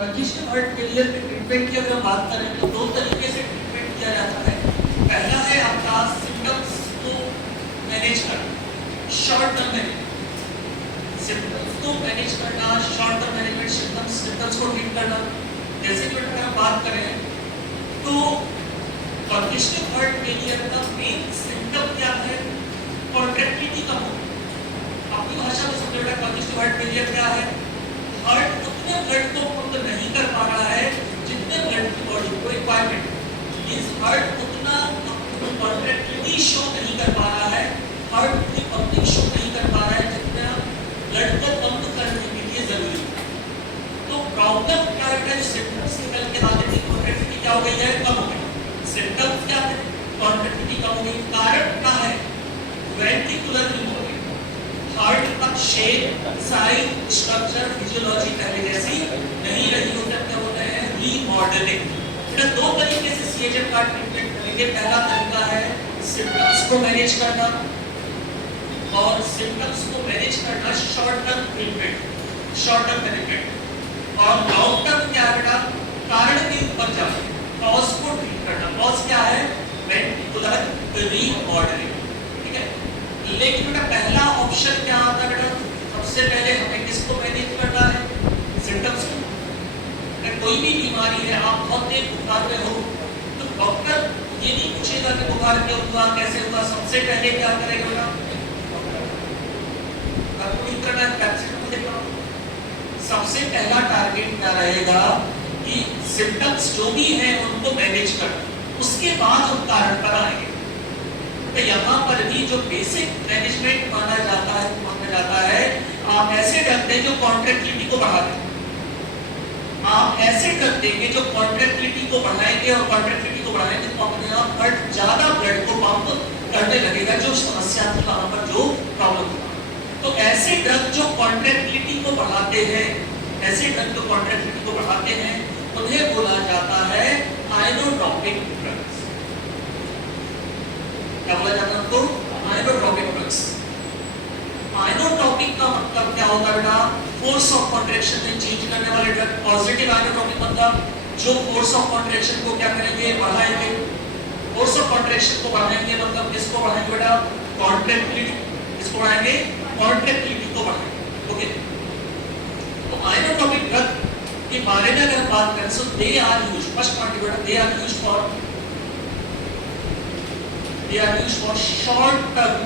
Congestive heart failure के treatment की अगर हम बात करें तो दो तरीके से ट्रीटमेंट किया जाता है। पहला है आपका सिम्टम्स को मैनेज करना, शॉर्ट टर्म मैनेजमेंट, सिम्टम्स को मैनेज करना, शॉर्ट टर्म मैनेजमेंट, सिम्टम्स को ट्रीट करना। जैसे कि अगर हम बात करें तो कंजेस्टिव हार्ट फेलियर का मेन सिम्टम क्या है? कॉन्ट्रैक्टिलिटी कम होना। अपनी भाषा में समझो बेटा, कंजेस्टिव हार्ट फेलियर क्या है? हार्ट उतने ब्लड को पंप नहीं कर पा रहा है जितने ब्लड की बॉडी को रिक्वायरमेंट। इस हार्ट उतना कॉन्ट्रैक्टिलिटी शो नहीं कर पा रहा है, हार्ट उतनी पंपिंग शो नहीं कर पा रहा है जितना ब्लड को पंप करने के लिए जरूरी है। तो प्रॉब्लम क्या है? सिम्टम्स निकल के आते हैं, कॉन्ट्रैक्टिलिटी क्या हो गई है? कम हो गई। सिम्टम्स क्या है? कॉन्ट्रैक्टिलिटी कम हो गई। कारण क्या है? Ventricular pneumonia. हार्ट का शेप, साइज, स्ट्रक्चर, फिजियोलॉजी पहले जैसी नहीं रही हो, क्या होता है? रीमॉडलिंग। बेटा दो तरीके से सीएचएफ का ट्रीटमेंट करेंगे। पहला तरीका है सिम्टम्स को मैनेज करना, और सिम्टम्स को मैनेज करना short term treatment, short term management. और लॉन्ग टर्म क्या है बेटा? कारण के ऊपर जाना, कॉज को ट्रीट करना। कॉज क्या है? Ventricular remodelling. ठीक है, लेकिन बेटा पहला ऑप्शन क्या आता है बेटा? सबसे पहले हमें किसको मैनेज करना है? सिम्टम्स को। कोई भी बीमारी है, आप बहुत तेज बुखार में हो तो डॉक्टर ये नहीं पूछेगा कि बुखार क्यों हुआ, कैसे हुआ। सबसे पहले क्या करेगा बेटा? आपको ठीक करना है, पैरासिटामोल देगा। सबसे पहला टारगेट क्या रहेगा कि सिम्टम्स जो भी हैं उनको मैनेज करना, उसके बाद हम कारण पर आएंगे। तो यहाँ पर भी जो बेसिक मैनेजमेंट माना जाता है, आप ऐसे ड्रग दें जो कॉन्ट्रैक्टिलिटी को बढ़ा दें। आप ऐसे ड्रग देंगे जो कॉन्ट्रैक्टिलिटी को बढ़ाएंगे, और कॉन्ट्रैक्टिलिटी को बढ़ाएंगे तो अपने आप ब्लड ज्यादा ब्लड को पंप करने लगेगा, जो समस्या थी वहां पर, जो प्रॉब्लम था। तो ऐसे ड्रग जो कॉन्ट्रैक्टिलिटी को बढ़ाते हैं, ऐसे ड्रग जो कॉन्ट्रैक्टिलिटी को बढ़ाते हैं, उन्हें बोला जाता है आइनोट्रोपिक ड्रग्स। क्या बोला जाता है उनको? Inotropic drugs. आइनोट्रोपिक का मतलब क्या होता है बेटा? फोर्स ऑफ कॉन्ट्रैक्शन में चेंज करने वाले ड्रग। पॉजिटिव आइनोट्रोपिक मतलब जो फोर्स ऑफ कॉन्ट्रैक्शन को क्या करेंगे? बढ़ाएंगे। फोर्स ऑफ कॉन्ट्रैक्शन को बढ़ाएंगे मतलब किसको बढ़ाएंगे बेटा? कॉन्ट्रैक्टिलिटी। किसको बढ़ाएंगे? कॉन्ट्रैक्टिलिटी को बढ़ाएंगे। ओके, तो आइनोट्रोपिक ड्रग के बारे में अगर बात करें तो they are used, first point बेटा, they are used for short term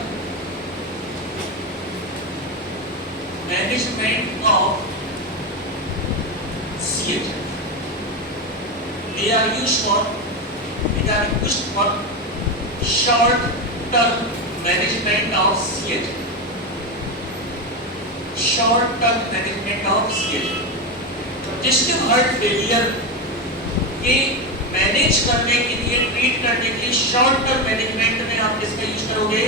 management of CHF. They are used for short term management of CHF. Short term management of CHF. Congestive heart failure के manage करने के लिए, treat करने के लिए short term management में आप किसका यूज करोगे?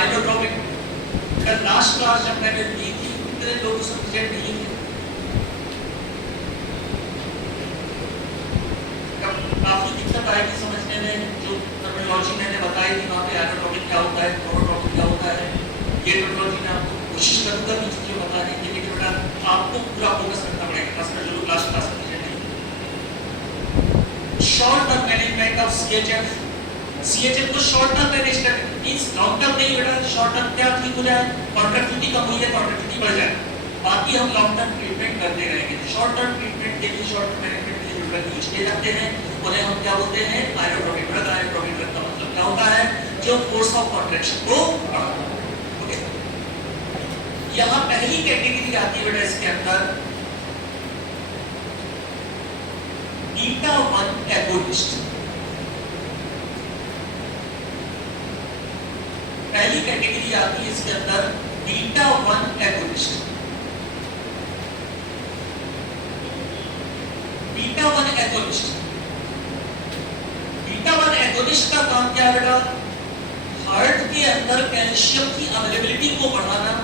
आइनोट्रोपिक। लास्ट क्लास जब मैंने दी थी इतने लोग सब्जेक्ट नहीं है, काफी दिक्कत आएगी समझने में। जो टर्मिनोलॉजी मैंने बताई थी वहाँ पे आइनोट्रोपिक क्या होता है, क्रोनोट्रोपिक क्या होता है, ये टर्मिनोलॉजी मैं आपको कोशिश करूंगा कि चीजें बताने के लिए, बेटा आपको पूरा फोकस करना पड़ेगा, खासकर जो लास्ट क्लास में नहीं। Short term management of CHF. CHF को शॉर्ट टर्म मैनेज करना मींस लॉन्ग टर्म नहीं बेटा। शॉर्ट टर्म क्या ठीक हो जाए? कॉन्ट्रैक्टिलिटी कम हुई है, कॉन्ट्रैक्टिलिटी बढ़ जाए, बाकी हम लॉन्ग टर्म ट्रीटमेंट करते रहेंगे। शॉर्ट टर्म ट्रीटमेंट के लिए, शॉर्ट टर्म मैनेजमेंट के लिए ड्रग यूज किए जाते हैं, उन्हें हम क्या बोलते हैं? Inotropic drug. आइनोट्रोपिक ड्रग का मतलब क्या होता है? जो फोर्स ऑफ कॉन्ट्रैक्शन को बढ़ाता है। ओके, यहाँ पहली कैटेगरी आती है बेटा इसके अंदर, बीटा 1 एगोनिस्ट। पहली कैटेगरी आती है इसके अंदर beta 1 agonist. Beta 1 agonist, beta 1 agonist का काम क्या है बेटा? हार्ट के अंदर कैल्शियम की अवेलेबिलिटी को बढ़ाना।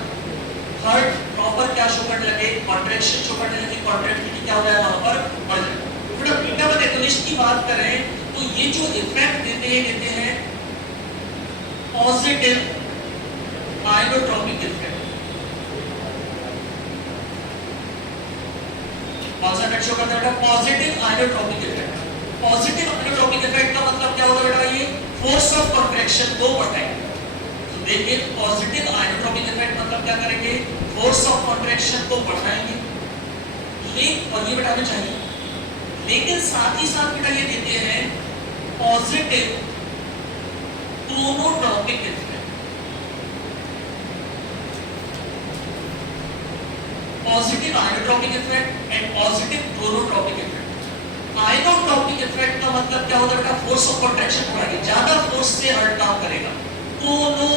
हार्ट प्रॉपर क्या शो करने लगे? कॉन्ट्रैक्शन शो करने लगे, कॉन्ट्रैक्टिलिटी क्या हो जाए वहां पर? बढ़ जाए। बेटा बीटा 1 एगोनिस्ट की बात करें तो ये जो इफेक्ट देते हैं पॉजिटिव आइनोट्रोपिक इफेक्ट। कौन सा इफेक्ट शो करता है बेटा positive inotropic effect. Positive inotropic effect का मतलब क्या होता है बेटा, ये फोर्स ऑफ कॉन्ट्रैक्शन को बढ़ाएगा। तो देखिए पॉजिटिव आइनोट्रोपिक इफेक्ट मतलब क्या करेंगे, फोर्स ऑफ कॉन्ट्रैक्शन को बढ़ाएंगे। और ये बेटा हमें चाहिए, लेकिन साथ ही साथ बेटा ये देते हैं positive chronotropic effect. Positive inotropic effect and positive chronotropic effect. Inotropic effect का मतलब क्या होता है बेटा, फोर्स ऑफ कॉन्ट्रैक्शन बढ़ाएगी, ज्यादा फोर्स से हर्ट काम करेगा। क्रोनो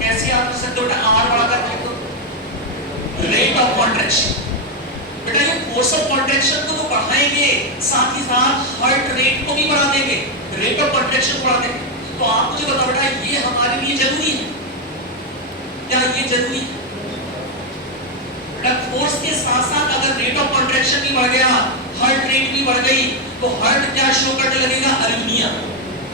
कैसे आप कर सकते हो बेटा, आर बढ़ाकर लिखो, रेट ऑफ कॉन्ट्रैक्शन। बेटा ये फोर्स ऑफ कॉन्ट्रैक्शन को तो बढ़ाएंगे, साथ ही साथ हर्ट रेट को भी बढ़ा देंगे, रेट ऑफ कॉन्ट्रैक्शन बढ़ा देंगे। तो आप मुझे बताओ बेटा, ये हमारे लिए जरूरी है क्या, ये जरूरी है? बेटा फोर्स के साथ साथ अगर रेट ऑफ कॉन्ट्रैक्शन भी बढ़ गया, हर्ट रेट भी बढ़ गई, तो हर्ट क्या शो करने लगेगा, अरिथमिया,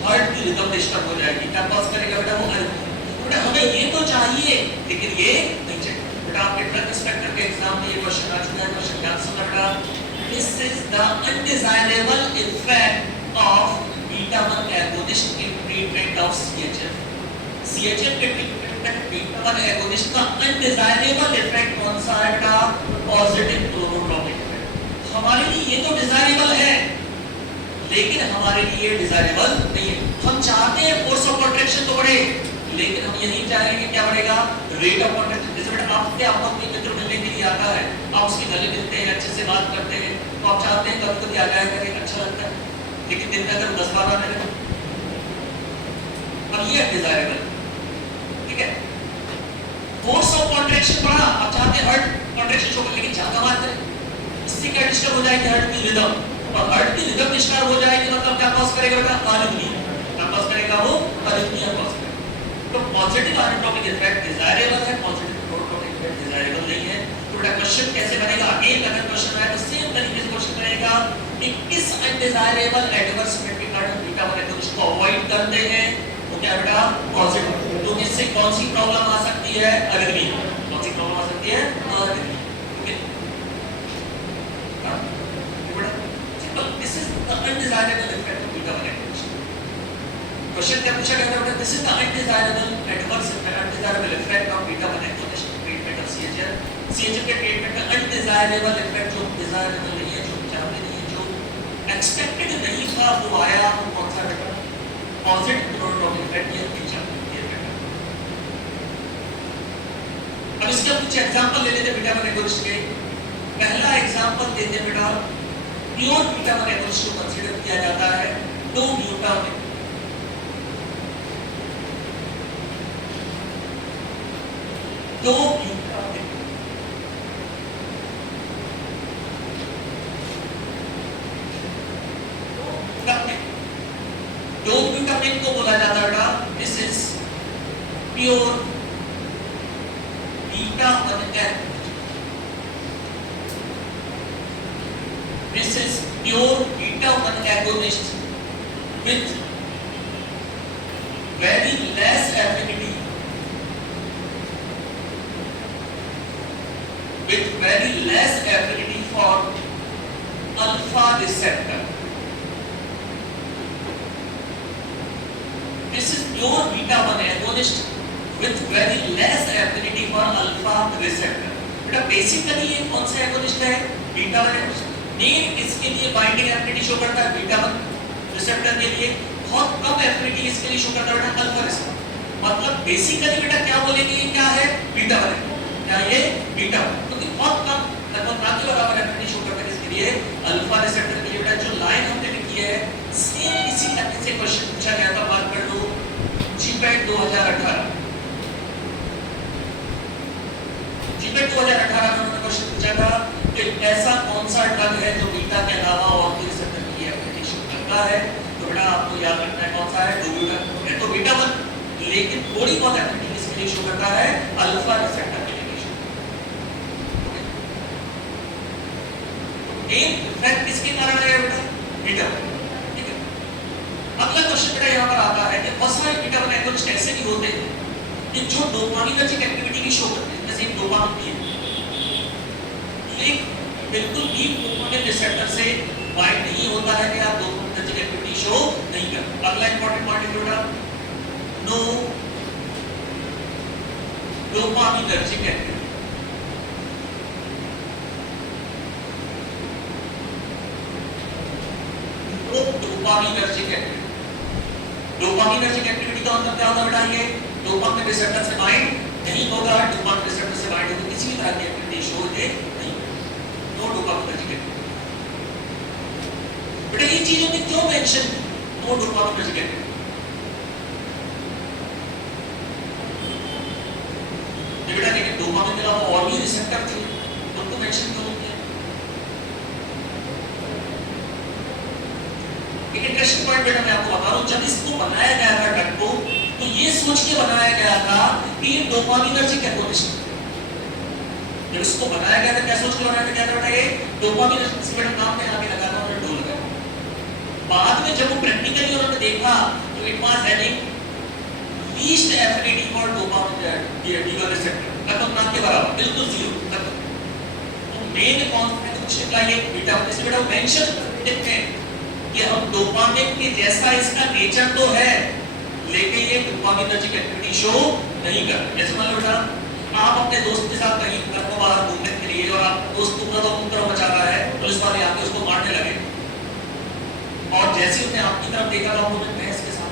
हर्ट की रिदम डिस्टर्ब हो जाएगी। क्या कॉज करेगा बेटा, वो अरिथमिया। बेटा हमें ये तो चाहिए, लेकिन ये नहीं चाहिए। बेटा आपके ड्रग इंस्पेक्टर के एग्जाम में ये क्वेश्चन आ चुका है, क्वेश्चन ध्यान से सुनना बेटा। This is the undesirable effect of beta 1 agonist in treatment of CHF. CHF के ट्रीटमेंट में बीटा 1 एगोनिस्ट का अनडिजायरेबल इफेक्ट कौन सा है बेटा, पॉजिटिव क्रोनोट्रोपिक इफेक्ट। हमारे लिए ये तो डिजायरेबल है, लेकिन हमारे लिए डिजायरेबल नहीं है। हम चाहते हैं फोर्स ऑफ कॉन्ट्रैक्शन तो बढ़े, लेकिन हम यही चाहेंगे क्या बढ़ेगा, रेट ऑफ कॉन्ट्रैक्शन। जैसे बेटा आपसे आपको अपने मित्र मिलने के लिए आता है, आप उसके गले मिलते हैं, अच्छे से बात करते हैं, तो आप चाहते हैं कभी कभी आ जाया करें, अच्छा लगता है, लेकिन दिन में अगर 10-12 मिनट, अब ये डिजायरेबल, ठीक है। फोर्स ऑफ कॉन्ट्रैक्शन बढ़ा, आप चाहते हैं हर्ट कॉन्ट्रैक्शन शो कर, लेकिन ज्यादा बात करें, इससे क्या डिस्टर्ब हो जाएगी, हर्ट की रिदम, और हर्ट की रिदम डिस्टर्ब हो जाएगी, मतलब क्या कॉज करेगा बेटा, अरिथमिया। क्या कॉज करेगा, वो अरिथमिया कॉज करेगा। तो पॉजिटिव आइनोट्रोपिक इफेक्ट डिजायरेबल है, पॉजिटिव क्रोनोट्रोपिक इफेक्ट डिजायरेबल नहीं है। तो बेटा क्वेश्चन कैसे बनेगा, अगेन अगर क्वेश्चन आए तो सेम तरीके से क्वेश्चन बनेगा कि किस अनडिजायरेबल एडवर्स इफेक्ट के कारण बीटा 1 एगोनिस्ट को अवॉइड करते हैं, तो क्या बेटा पॉजिटिव। तो इससे कौन सी प्रॉब्लम आ सकती है, अरिथमिया। कौन सी प्रॉब्लम आ सकती है, अरिथमिया। ओके बेटा simple, this is the undesirable effect of beta 1 agonist. Question क्या पूछा गया था, this is the undesirable adverse effect, undesirable effect of beta 1 agonist treatment of CHF. CHF के ट्रीटमेंट का अनडिजायरेबल इफेक्ट, जो डिजायरेबल नहीं है, जो चाहते नहीं है, जो एक्सपेक्टेड नहीं था, वो आया, वो कौन सा बेटा, पॉजिटिव क्रोनोट्रोपिक इफेक्ट। ये फीचर ये बेटा। अब इसका कुछ एग्जांपल ले लेते बीटा 1 एगोनिस्ट के। पहला एग्जांपल देते हैं बेटा, प्योर बीटा 1 एगोनिस्ट को कंसीडर किया जाता है 2 ग्लूटामेट, 2 ग्लूटामेट, दो ग्लूटामेट को बोला जाता है बेटा, this is pure beta 1 agonist. This is pure beta 1 agonist with very less affinity, with very less affinity for alpha receptor. This is pure beta 1 agonist with very less affinity for alpha receptor. बेटा basically ये कौन सा agonist है, beta 1 agonist. Main इसके लिए binding affinity show करता है beta 1 receptor के लिए, बहुत कम एफिनिटी इसके लिए शो करता है बेटा अल्फा रिसेप्टर। मतलब बेसिकली बेटा क्या बोलेंगे, ये क्या है, बीटा 1 है, क्या ये बीटा 1, क्योंकि बहुत कम लगभग ना के बराबर एफिनिटी शो करता है इसके लिए अल्फा रिसेप्टर के लिए। बेटा जो लाइन हमने लिखी है सेम इसी तरीके से क्वेश्चन पूछा गया था, बात कर लो जीपैट 2018, जीपैट 2018 में उन्होंने क्वेश्चन पूछा था कि ऐसा कौन सा ड्रग है जो बीटा के अलावा और भी रिसेप्टर के लिए एफिनिटी शो करता है। तो बेटा आपको याद रखना है कौन सा है, डोब्यूटान है, तो बीटा 1, लेकिन थोड़ी बहुत एफिनिटी किसके लिए शो करता है, अल्फा रिसेप्टर के लिए शो करता है। मेन इफेक्ट किसके कारण है बेटा, बीटा 1, ठीक है। अगला क्वेश्चन बेटा यहाँ पर आता है कि बहुत सारे बीटा 1 एगोनिस्ट ऐसे भी होते हैं कि जो डोपामिनर्जिक एक्टिविटी भी शो करते हैं, जैसे डोपामिन भी है, बिल्कुल भी डोपामिन रिसेप्टर से बाइंड नहीं होता है कि आप डोपामिनर्जिक एक्टिविटी शो नहीं कर। अगला इंपॉर्टेंट पॉइंट है बेटा, no dopaminergic activity. No dopaminergic activity. Dopaminergic activity का मतलब क्या होता है बेटा, ये डोपामिन रिसेप्टर से बाइंड नहीं होगा, डोपामिन रिसेप्टर से बाइंड होगा किसी भी तरह की एक्टिविटी शो नहीं। No dopaminergic activity. बेटा ये चीजों में क्यों मेंशन नो डोपामिनर्जिक एक्टिविटी? ये बेटा देखिए डोपामिन के अलावा और भी रिसेप्टर थे, उनको मेंशन क्यों किया? एक इंटरेस्टिंग पॉइंट बेटा मैं आपको बता रहा हूं, जब इसको बनाया गया था ड्रग को, तो ये सोच के बनाया गया था कि ये डोपामिनर्जिक एगोनिस्ट। जब इसको बनाया गया था क्या सोच के बनाया था, क्या था बेटा, ये डोपामिनर्जिक बेटा नाम में आगे लगा था, उन्होंने डो लगाया। बाद में जब वो प्रैक्टिकली उन्होंने देखा तो it was having least affinity for dopamine D1 receptor, मतलब ना के बराबर, बिल्कुल जीरो तक। तो मेन कॉन्सेप्ट कुछ निकला ये बीटा, जैसे बेटा मेंशन करते हैं कि हम डोपामिन के जैसा इसका नेचर तो है, लेकिन ये डोपामिनर्जिक एक्टिविटी शो नहीं करता। जैसे मान लो बेटा आप अपने दोस्त के साथ कहीं घर को बाहर घूमने के लिए, और आप दोस्त उपद्रव मचा रहा है, पुलिस वाले आके उसको मारने लगे, और जैसे उसने आपकी तरफ देखा तो मैं इसके साथ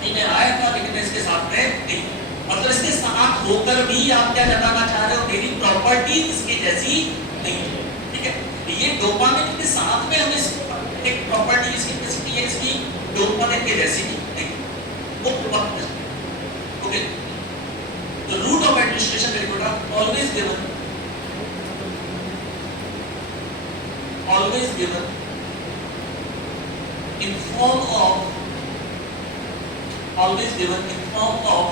नहीं, मैं आया था लेकिन मैं इसके साथ में नहीं, मतलब इसके साथ होकर भी आप क्या जताना चाह रहे हो, मेरी प्रॉपर्टी इसके जैसी नहीं है। ठीक है, ये डोपामिन के साथ में हम इसको एक प्रॉपर्टी इसकी कैपेसिटी है इसकी डोपामिन के जैसी नहीं, वो dopamine. Okay, the route of administration very good, always given in form of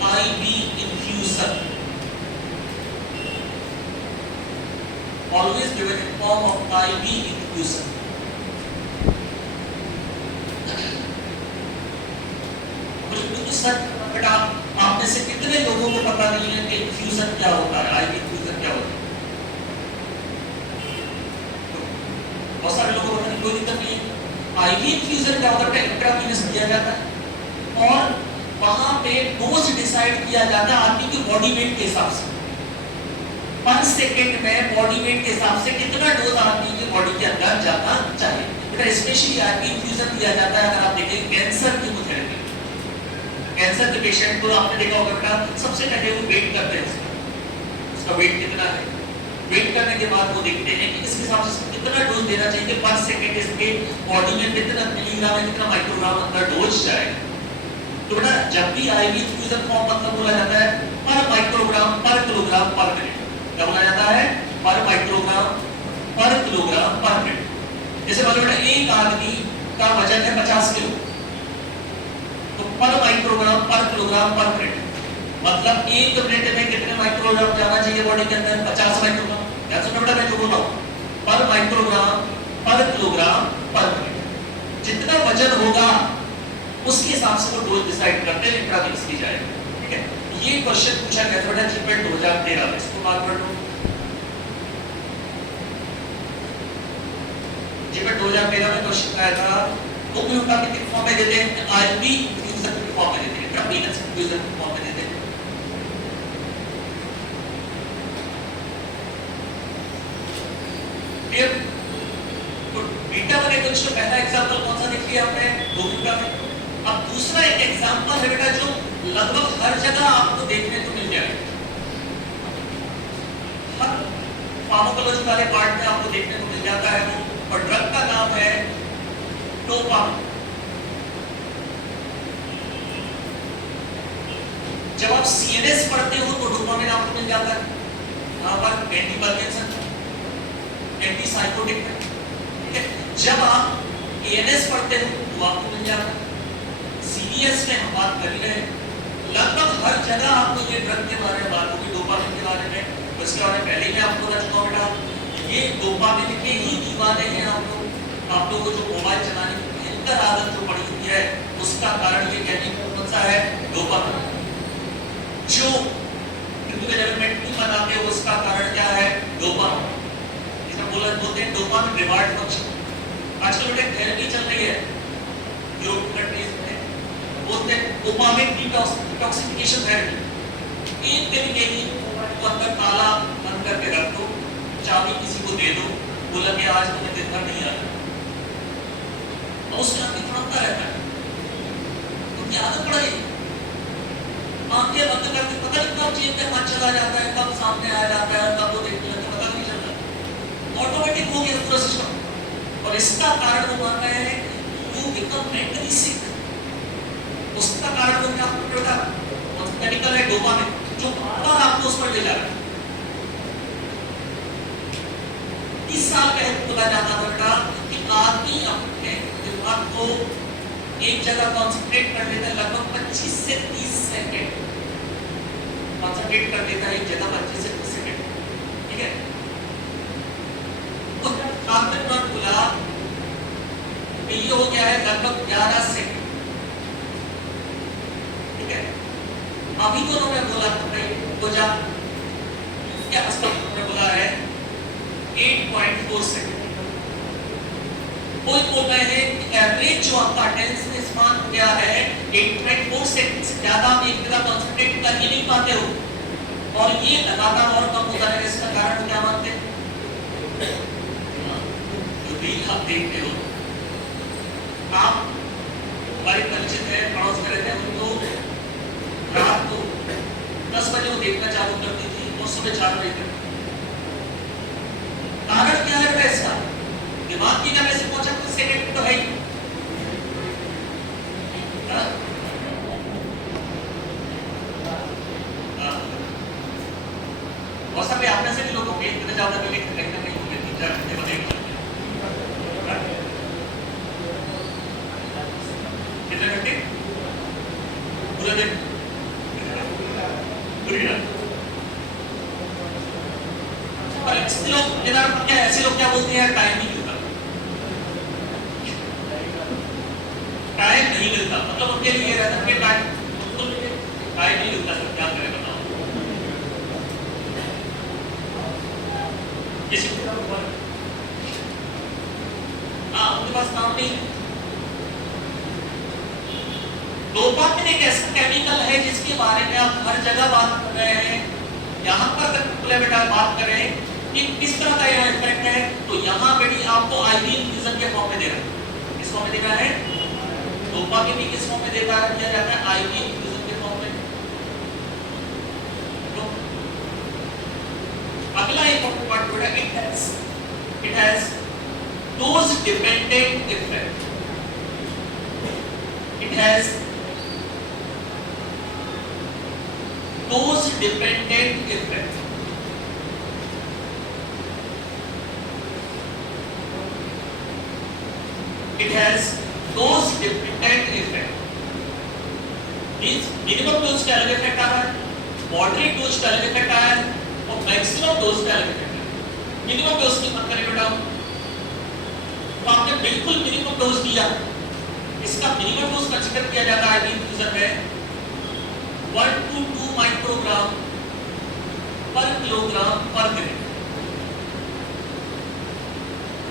IV infusion, always given in form of IV infusion। बिल्कुल सर बेटा, आप में से कितने लोगों को पता नहीं है कि इन्फ्यूजन क्या होता है, IV इन्फ्यूजन क्या होता है? बहुत सारे लोगों को पता नहीं, कोई दिक्कत नहीं है। IV इन्फ्यूजन क्या होता है, इंट्रावीनस दिया जाता है और वहां पे डोज डिसाइड किया जाता है आदमी की बॉडी वेट के हिसाब से। पर सेकंड में बॉडी वेट के हिसाब से कितना डोज आदमी की बॉडी के अंदर जाना चाहिए। बेटा स्पेशली IV इन्फ्यूजन दिया जाता है, अगर आप देखें कैंसर की थेरेपी, कैंसर के पेशेंट को आपने देखा होगा बेटा, सबसे पहले वो वेट करते हैं उसका वेट कितना है, वेट करने के बाद वो देखते हैं कि इस हिसाब से कितना डोज देना चाहिए पर सेकंड, इसके बॉडी में कितना मिलीग्राम या कितना माइक्रोग्राम अंदर डोज जाएगा। तो बेटा जब भी IV इन्फ्यूजन फॉर्म मतलब बोला जाता है पर माइक्रोग्राम पर किलोग्राम पर मिनट, क्या बोला जाता है, पर माइक्रोग्राम पर किलोग्राम पर मिनट। जैसे मान लो बेटा एक आदमी का वजन है 50 किलो, तो पर माइक्रोग्राम पर किलोग्राम पर मिनट मतलब एक मिनट में कितने माइक्रोग्राम जाना चाहिए बॉडी के अंदर, 50 माइक्रोग्राम। ध्यान सुनो बेटा मैं जो बोल रहा हूं, पर माइक्रोग्राम पर किलोग्राम पर मिनट, जितना वजन होगा उसके हिसाब से वो डोज डिसाइड करते हैं, इंट्रावीनस की जाएगी। ठीक है, ये क्वेश्चन पूछा गया था बेटा जीपेट 2013 में, इसको मार्क कर लो। जीपेट 2013 में क्वेश्चन आया था, वो भी उनका कितने फॉर्म में देते हैं, IV इन्फ्यूजन के फॉर्म में देते हैं, इंट्रावीनस इन्फ्यूजन के फॉर्म में देते हैं। तो बीटा वन एगोनिस्ट का पहला एग्जांपल कौन सा देख लिया आपने, डोपिका में। अब दूसरा एक एग्जांपल है बेटा जो लगभग हर जगह आपको देखने को मिल जाएगा, हर फार्माकोलॉजी वाले पार्ट में आपको देखने को मिल जाता है वो, और ड्रग का नाम है डोपामिन। जब आप CNS पढ़ते हो तो डोपामिन आपको मिल जाता है, यहाँ पर एंटीपार्किंसन, एंटीसाइकोटिक है। ठीक है, जब आप ANS पढ़ते हो तो आपको मिल जाता है। CNS में हम बात कर रहे हैं, लगभग हर जगह आपको ये ड्रग के बारे में बात होगी, डोपामिन के बारे में। उसके बारे में पहले ही मैं आपको बता चुका हूं बेटा, ये डोपामिन के ही दीवाने हैं आप लोग। आप लोगों को जो मोबाइल चलाने की भयंकर आदत जो पड़ी हुई है, उसका कारण ये केमिकल कौन सा है, डोपामिन, जो के लेवल में 2 बनाते हैं, उसका कारण क्या है? डोपामाइन। इसका बोलते हैं डोपामाइन रिवार्ड फंक्शन। आजकल एक थेरेपी चल रही है यूरोप कंट्रीज में, बोलते हैं डोपामाइन डिटॉक्सिफिकेशन थेरेपी। 1 दिन के लिए तो अंदर ताला बंद करके रख दो, चाबी किसी को दे दो, बोला कि आज तुम्हें दिन भर नहीं आना, और उससे आदमी तड़पता रहता है। तो क्या आदत पड़ेगी? आंखें बंद करके पता नहीं कब चीज में हाथ चला जाता है, कब सामने आ जाता है, कब वो देखने लगता है, पता नहीं चलता, ऑटोमेटिक हो गया पूरा सिस्टम। और इसका कारण वो मान रहे हैं यू बिकम मेंटली सिक। उसका कारण वो क्या पकड़ता है? केमिकल है डोपामाइन, जो बार आपको उस पर ले जा रहा है। 30 साल पहले बोला जाता था बेटा कि आदमी अपने दिमाग को एक जगह कॉन्सेंट्रेट कर लेता है लगभग 25 से 30 सेकंड कॉन्सेंट्रेट कर लेता है एक जगह 25 से 30 सेकंड, ठीक है? तो आपने तुरंत बोला कि ये हो गया है लगभग 11 सेकंड, ठीक है? अभी तो उन्होंने बोला हो जा क्या उन्होंने बोला है 8.4 सेकंड। कोई बोल रहे हैं कि एवरेज जो आपका अटेंशन स्पान हो गया है 8.4 सेकंड से ज्यादा आप एक जगह कंसंट्रेट कर ही नहीं पाते हो, और ये लगातार और कम होता है। इसका कारण क्या मानते हैं? जो रील आप देखते हो, आप हमारे परिचित है, पड़ोस में रहते हैं, उनको रात को 10 बजे वो देखना चालू करती थी और सुबह 4 बजे तक। कारण क्या है बेटा इसका? दिमाग की जगह से पहुंचा कुछ सेकंड तो है ही। और सब आपने से भी लोग होंगे इतने ज्यादा भी कहीं ना कहीं होंगे 3-4 घंटे बनेगा कितने घंटे पूरे दिन ऐसे लोग क्या बोलते हैं टाइम नहीं मिलता, टाइम नहीं मिलता, मतलब उनके लिए रहता है कि टाइम नहीं मिलता, सर क्या करें बताओ? किसी उनके पास काम नहीं। डोपामाइन एक ऐसा केमिकल है जिसके बारे में आप हर जगह बात कर रहे हैं। यहाँ पर अगर बेटा बात करें कि किस तरह का यह इफेक्ट है, तो यहाँ बेटी आपको आइडियल रीजन के फॉर्म में दे रहा है। किस फॉर्म में दे रहा है? डोपामाइन भी किस फॉर्म में देता है, किया जाता है आइडियल रीजन के फॉर्म में। तो अगला इंपॉर्टेंट पार्ट बेटा it has dose dependent effect. It has dose dependent effect. It has dose dependent effect. Means minimum dose का अलग इफेक्ट आ रहा है, moderate dose का अलग इफेक्ट आया है, और maximum dose का अलग इफेक्ट है। minimum dose की बात करें बेटा, तो आपने बिल्कुल minimum dose दिया, इसका minimum dose कंसीडर किया जाता है रीजन में 1 to 2 माइक्रोग्राम पर किलोग्राम पर मिनट।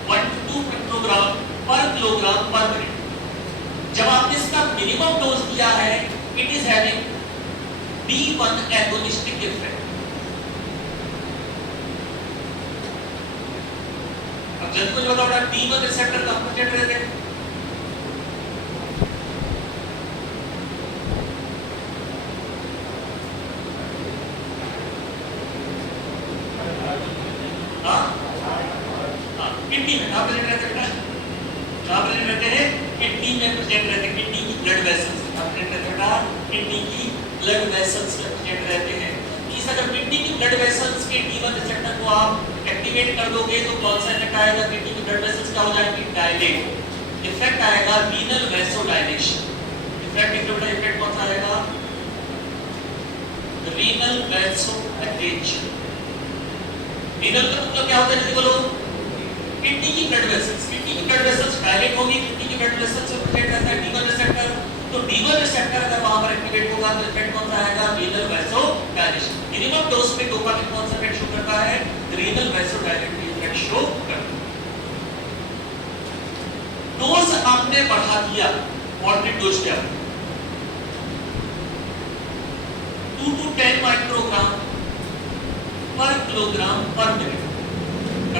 1 to 2 माइक्रोग्राम पर किलोग्राम पर मिनट। जब आपने इसका मिनिमम डोज दिया है, it is having D1 agonistic effect. अब जब कुछ बताओ D1 रिसेप्टर कहां पर चल रहे थे? किडनी में कहां प्रेजेंट रहते हैं? कहां प्रेजेंट रहते हैं? किडनी में प्रेजेंट रहते हैं। किडनी की ब्लड वेसल्स कहां प्रेजेंट रहते हैं? किडनी की ब्लड वेसल्स में प्रेजेंट रहते हैं। इस अगर किडनी की ब्लड वेसल्स के D1 रिसेप्टर को आप एक्टिवेट कर दोगे तो कौन सा इफेक्ट आएगा? किडनी की ब्लड वेसल्स क्या हो जाएंगी? डायलेट। इफेक्ट आएगा रीनल वैसोडाइलेशन। इफेक्ट कौन सा आएगा? Renal vasodilation. रीनल का मतलब क्या होता है? जल्दी बोलो। किडनी की ब्लड वेसल्स, किडनी की ब्लड वेसल्स डायलेट होगी, किडनी की ब्लड वेसल्स से प्रेजेंट रहता है D1 रिसेप्टर, तो D1 रिसेप्टर अगर वहां पर एक्टिवेट होगा तो इफेक्ट कौन सा आएगा? Renal vasodilation. मिनिमम डोज पे डोपामिन कौन सा इफेक्ट शो करता है? रीनल वैसोडाइलेटरी इफेक्ट शो करता है। डोज आपने बढ़ा दिया, मॉडरेट डोज क्या? 2 to 10 माइक्रोग्राम पर किलोग्राम पर मिनट।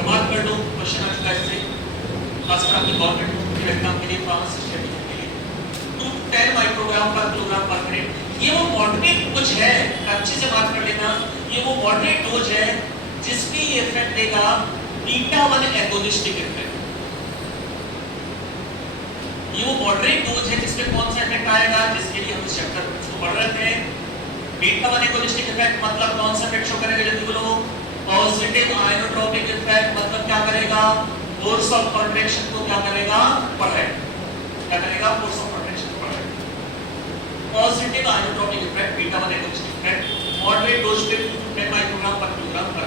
मार्क कर लो, क्वेश्चन आ चुका है इससे, खासकर आपकी गवर्नमेंट के एग्जाम के लिए, फार्मासिस्ट के लिए। 2 to 10 माइक्रोग्राम पर किलोग्राम पर मिनट, ये वो मॉडरेट डोज है, अच्छे से मार्क कर लेना। ये वो मॉडरेट डोज है जिसमें ये इफेक्ट देगा बीटा 1 एगोनिस्टिक इफेक्ट। ये वो मॉडरेट डोज है जिसमें कौन सा इफेक्ट आएगा, जिसके लिए हम इस चैप्टर को पढ़ रहे थे। बीटा 1 एगोनिस्टिक इफेक्ट मतलब कौन सा इफेक्ट शो करेगा? जल्दी बोलो। पॉजिटिव आइनोट्रोपिक इफेक्ट मतलब क्या करेगा? फोर्स ऑफ कॉन्ट्रैक्शन को क्या करेगा? बढ़ाएगा। क्या करेगा? फोर्स ऑफ कॉन्ट्रैक्शन को बढ़ाएगा। Positive inotropic effect, beta 1 agonistic effect, moderate dose पे 10 माइक्रोग्राम पर किलोग्राम पर।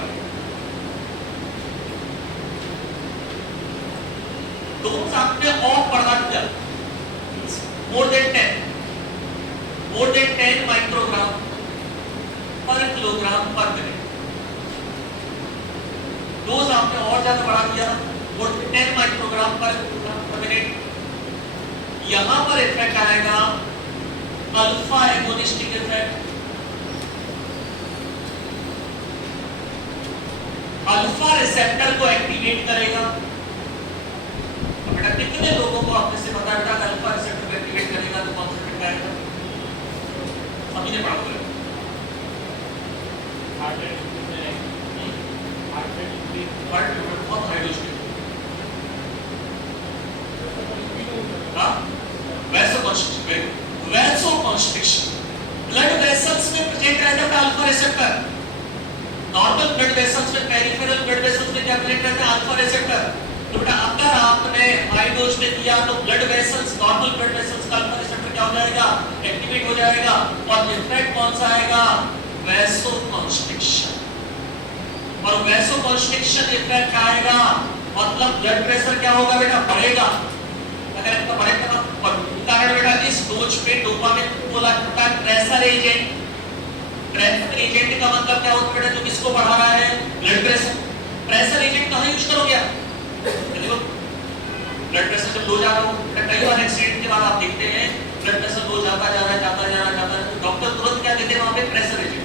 डोज आपने और बढ़ा दिया, मोर देन 10 माइक्रोग्राम पर किलोग्राम पर मिनट। डोज आपने और ज्यादा बढ़ा दिया, मोर देन 10 माइक्रोग्राम पर किलोग्राम पर मिनट। यहां पर इफेक्ट आएगा alpha agonistic effect. Alpha receptor को एक्टिवेट करेगा। बेटा कितने लोगों को आपने से पता है बेटा अल्फा रिसेप्टर को एक्टिवेट करेगा तो कौन सा इफेक्ट आएगा? सभी ने पढ़ा हुआ है। हार्ट रेट बहुत हाई डोज पे। हाँ, वैसोकंस्ट्रिक्शन, ब्लड वेसल्स में प्रेजेंट रहता है alpha receptor. Normal blood vessels में, पेरिफेरल ब्लड वेसल्स में क्या प्रेजेंट रहता है? Alpha receptor. तो बेटा अगर आपने हाई डोज में दिया तो blood vessels, normal blood vessels का अल्फा रिसेप्टर क्या हो जाएगा? एक्टिवेट हो जाएगा। और इफेक्ट कौन सा आएगा? वैसोकंस्ट्रिक्शन। और वैसोकंस्ट्रिक्शन इफेक्ट आएगा मतलब ब्लड प्रेशर क्या होगा बेटा? बढ़ेगा। अगर इतना बढ़ेगा तो कारण बेटा इस डोज पे डोपामिन बोला जाता है प्रेशर एजेंट। प्रेशर एजेंट का मतलब क्या होता है बेटा? जो किसको बढ़ा रहा है? Blood pressure. प्रेशर एजेंट कहां यूज करोगे आप? देखो ब्लड प्रेशर जब लो जा रहा हो, कई बार एक्सीडेंट के बाद आप देखते हैं ब्लड प्रेशर लो जाता जा रहा है, तो डॉक्टर तुरंत क्या देते हैं वहां पे? Pressure agent.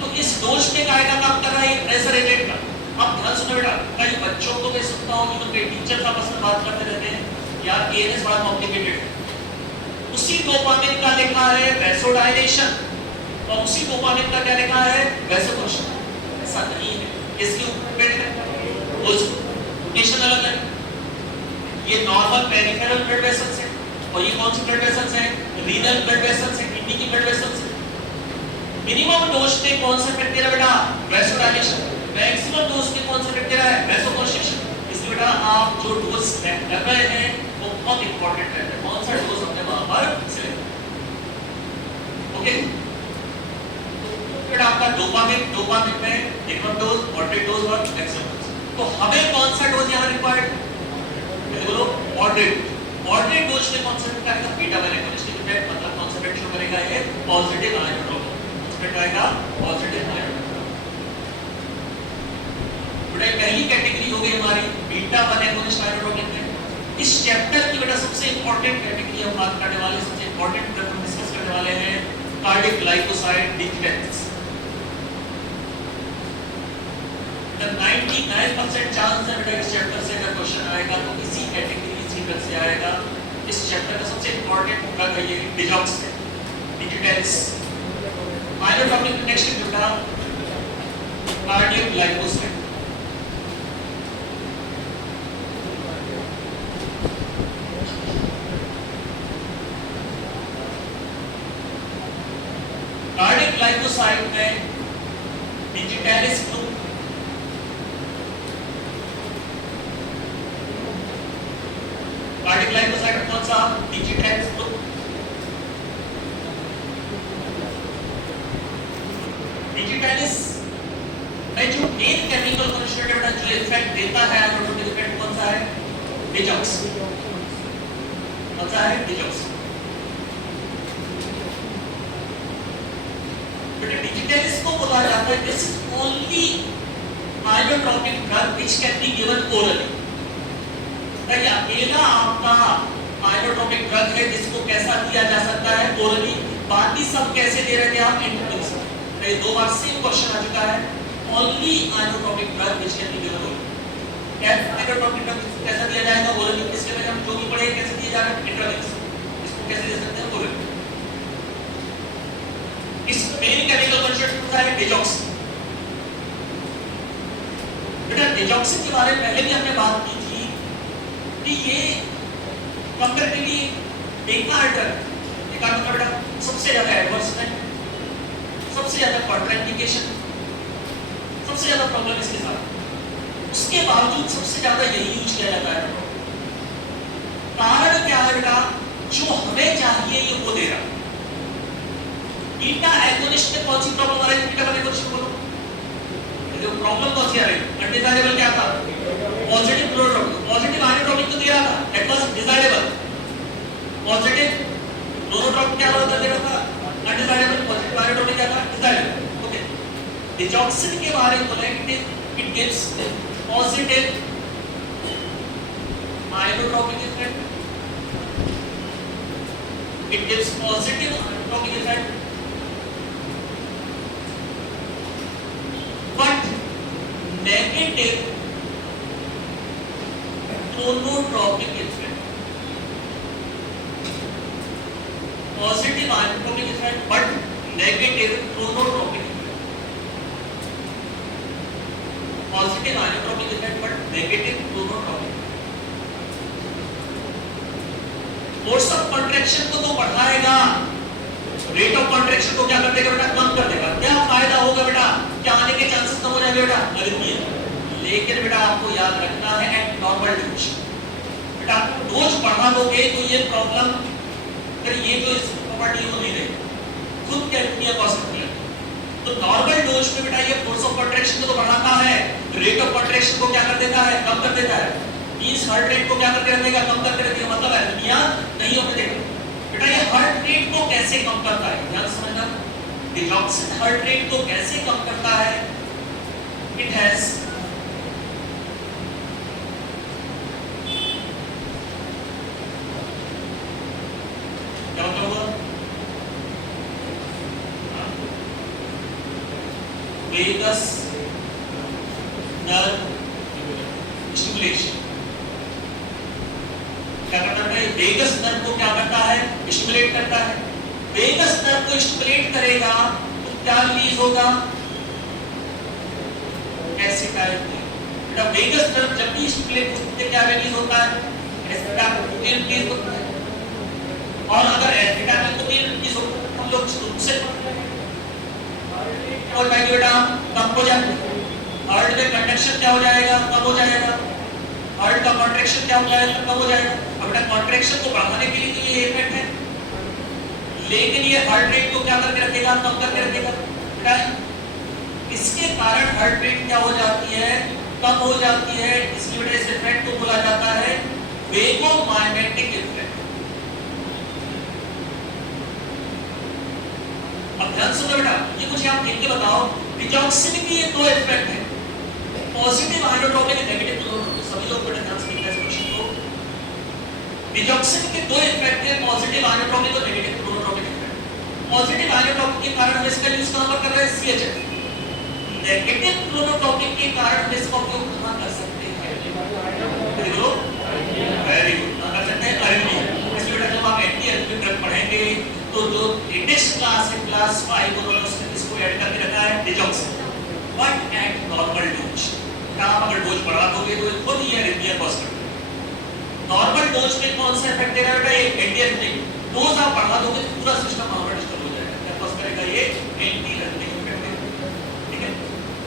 तो इस डोज पे काय का काम कर रहा है? प्रेशर एजेंट का। अब ध्यान सुनो बेटा, कई बच्चों को मैं सुनता हूं कि उनके टीचर्स आपस में बात करते रहते हैं, यार एएनएस बड़ा कॉम्प्लिकेटेड है। उसी डोपामिन का लिखा है वैसोडाइलेशन और उसी डोपामिन का क्या लिखा है? वैसोकंस्ट्रिक्शन। ऐसा नहीं है, इसके ऊपर डिपेंड करता है, वो लोकेशन अलग है। ये नॉर्मल पेरिफेरल ब्लड वेसल्स है और ये कौन सी ब्लड वेसल्स है? रीनल ब्लड वेसल्स है, किडनी की ब्लड वेसल्स है। मिनिमम डोज पे कौन सा इफेक्ट दे रहा है बेटा? वैसोडाइलेशन। मैक्सिमम डोज पे कौन सा इफेक्ट दे रहा है? वैसोकंस्ट्रिक्शन। इसलिए बेटा आप जो डोज कर रहे हैं वो बहुत इंपॉर्टेंट है, कौन सा डोज हमने वहां पर सिलेक्ट। ओके, बेटा आपका डोपामिन में मिनिमम डोज, मॉडरेट डोज और मैक्सिमम डोज। तो हमें कौन सा डोज यहां रिक्वायर्ड? बोलो मॉडरेट। मॉडरेट डोज में कौन सा इफेक्ट आएगा? बीटा 1 एगोनिस्टिक इफेक्ट मतलब कौन सा इफेक्ट शो करेगा? ये पॉजिटिव आइनोट्रोपिक इफेक्ट आएगा, पॉजिटिव आइनोट्रोपिक। बेटा पहली कैटेगरी हो गई हमारी बीटा 1 एगोनिस्ट आइनोट्रोपिक में। इस चैप्टर की बेटा सबसे इंपॉर्टेंट कैटेगरी हम बात करने वाले, सबसे इंपॉर्टेंट हम डिस्कस करने वाले हैं कार्डियक ग्लाइकोसाइड डिफेक्ट्स। 99% चांस है बेटा इस चैप्टर से अगर क्वेश्चन आएगा तो इसी कैटेगरी से आएगा। इस चैप्टर का सबसे इंपॉर्टेंट ड्रग है ये डिजॉक्स है, डिजिटल्स। आइनोट्रोपिक नेक्स्ट बेटा कार्डियक ग्लाइकोसाइड। कार्डियक ग्लाइकोसाइड में डिजिटलिस ग्रुप, कार्डियक ग्लाइकोसाइड कौन सा? Digitalis group. डिजिटलिस में जो मेन केमिकल कॉन्स्टिट्यूएंट है जो इफेक्ट देता है आइनोट्रोपिक इफेक्ट कौन सा है? डिजॉक्स। कौन सा है? डिजॉक्स। जाता है this is only inotropic drug which can be given orally। ये अकेला आपका inotropic drug है जिसको कैसा दिया जा सकता है orally, बाकी सब कैसे दे रहे थे आप इंट्रावेनस। ये दो बार सेम क्वेश्चन आ चुका है, only inotropic drug which can be given orally। inotropic drug कैसा दिया जाएगा orally, इसके बारे में हम जो भी पढ़े कैसे दिया जा रहा है इंट्रावेनस, इसको कैसे दे सकते हैं orally। इस मेन केमिकल कंस्ट्रक्ट होता है डिजॉक्सिन। बेटा डिजॉक्सिन के बारे में पहले भी हमने बात की थी कि ये कंपैरेटिवली बेकार ड्रग, बेकार मतलब बेटा सबसे ज्यादा एडवर्समेंट, सबसे ज्यादा कॉन्ट्राइंडिकेशन, सबसे ज्यादा प्रॉब्लम इसके साथ, उसके बावजूद सबसे ज्यादा यही यूज किया जाता है। कारण क्या है बेटा, जो हमें चाहिए ये वो दे रहा। बीटा एगोनिस्ट में कौन सी प्रॉब्लम आ रही है, बीटा एगोनिस्ट बोलो, जो प्रॉब्लम कौन सी आ रही है, अनडिजायरेबल क्या था, पॉजिटिव क्लोरोट्रॉपिक, पॉजिटिव आइनोट्रॉपिक तो दे रहा था, दैट वाज डिजायरेबल, पॉजिटिव क्लोरोट्रॉपिक क्या होता दे रहा था, अनडिजायरेबल, पॉजिटिव आइनोट्रॉपिक क्या था, डिजायरेबल। ओके, डिजॉक्सिन के बारे में बोला कि it gives positive inotropic effect, it gives positive inotropic effect, but negative chronotropic effect। positive inotropic effect but negative chronotropic effect, positive inotropic effect but negative chronotropic। Force of contraction को तो बढ़ाएगा, rate of contraction को क्या कर देगा बेटा, कम कर देगा। क्या फायदा होगा बेटा, क्या आने के चांसेस कम हो जाएंगे बेटा, अरिथमिया। लेकिन बेटा आपको याद रखना है एट नॉर्मल डोज, बेटा डोज बढ़ा दोगे तो ये प्रॉब्लम, फिर ये जो प्रॉपर्टी वो नहीं रहेगी, खुद के अरिथमिया कॉज करती है। तो नॉर्मल डोज में बेटा ये फोर्स ऑफ कॉन्ट्रैक्शन को तो बढ़ाता है, रेट ऑफ कॉन्ट्रैक्शन को क्या कर देता है, कम कर देता है। मींस हार्ट रेट को क्या करके रखेगा, कम करके रखेगा, मतलब अरिथमिया नहीं होने देगा। बेटा ये हार्ट रेट को कैसे कम करता है, ध्यान समझना, डिजॉक्सिन हार्ट रेट को कैसे कम करता है। इट हैज क्या होगा, वेगस नर्व स्टिमुलेशन। क्या करता है, वेगस नर्व को क्या करता है, स्टिमुलेट करता है। वेगस नर्व को स्टिमुलेट करेगा तो क्या रिलीज होगा, एसिटाइलिन। बेटा वेगस नर्व जब भी स्टिमुलेट होते हैं क्या रिलीज होता है, एसिटाइलिन रिलीज होता है। और अगर एसिटाइलिन रिलीज होता है हम लोग उससे और भाई बेटा कम हो जाएगा, हार्ट में कंडक्शन क्या हो जाएगा, कम हो जाएगा, हार्ट का कॉन्ट्रैक्शन क्या हो जाएगा, कम हो जाएगा। अब बेटा कॉन्ट्रैक्शन को बढ़ाने के लिए तो ये इफेक्ट है, लेकिन ये हार्ट रेट को क्या करके रखेगा, कम करके रखेगा। बेटा इसके कारण हार्ट रेट क्या हो जाती है, कम हो जाती है। इसकी वजह से इफेक्ट को बोला जाता है वेगोमाइमेटिक इफेक्ट। अब ध्यान सुनो बेटा, ये कुछ आप देख के बताओ, डिजॉक्सिन की ये दो इफेक्ट है, पॉजिटिव आइनोट्रॉपिक और नेगेटिव क्लोरोट्रॉपिक। सभी लोग बड़े ध्यान से देखते हैं इस क्वेश्चन को। डिजॉक्सिन के दो इफेक्ट है, पॉजिटिव आइनोट्रॉपिक और नेगेटिव क्लोरोट्रॉपिक इफेक्ट। पॉजिटिव आइनोट्रॉपिक के कारण हम इसका यूज कहां पर कर रहे हैं, सीएचएफ। नेगेटिव क्लोरोट्रॉपिक के कारण हम इसका उपयोग कहां कर सकते हैं, वेरी गुड, वेरी गुड, कहां कर सकते हैं, अरिथमिया। इसलिए बेटा जब आप एंटी अरिथमिक ड्रग पढ़ेंगे तो जो लेटेस्ट क्लास है क्लास 5 उन्होंने इसको ऐड करके रखा है digoxin, but at normal dose. आप अगर डोज बढ़ा दोगे तो खुद ही अरिथमिया कॉज करता है। नॉर्मल डोज में कौन सा इफेक्ट देगा बेटा, ये एंटी अरिथमिक। डोज आप बढ़ा दोगे तो पूरा सिस्टम हमारा डिस्टर्ब हो जाएगा, क्या कॉज करेगा, ये एंटी अरिथमिक इफेक्ट देगा। ठीक है,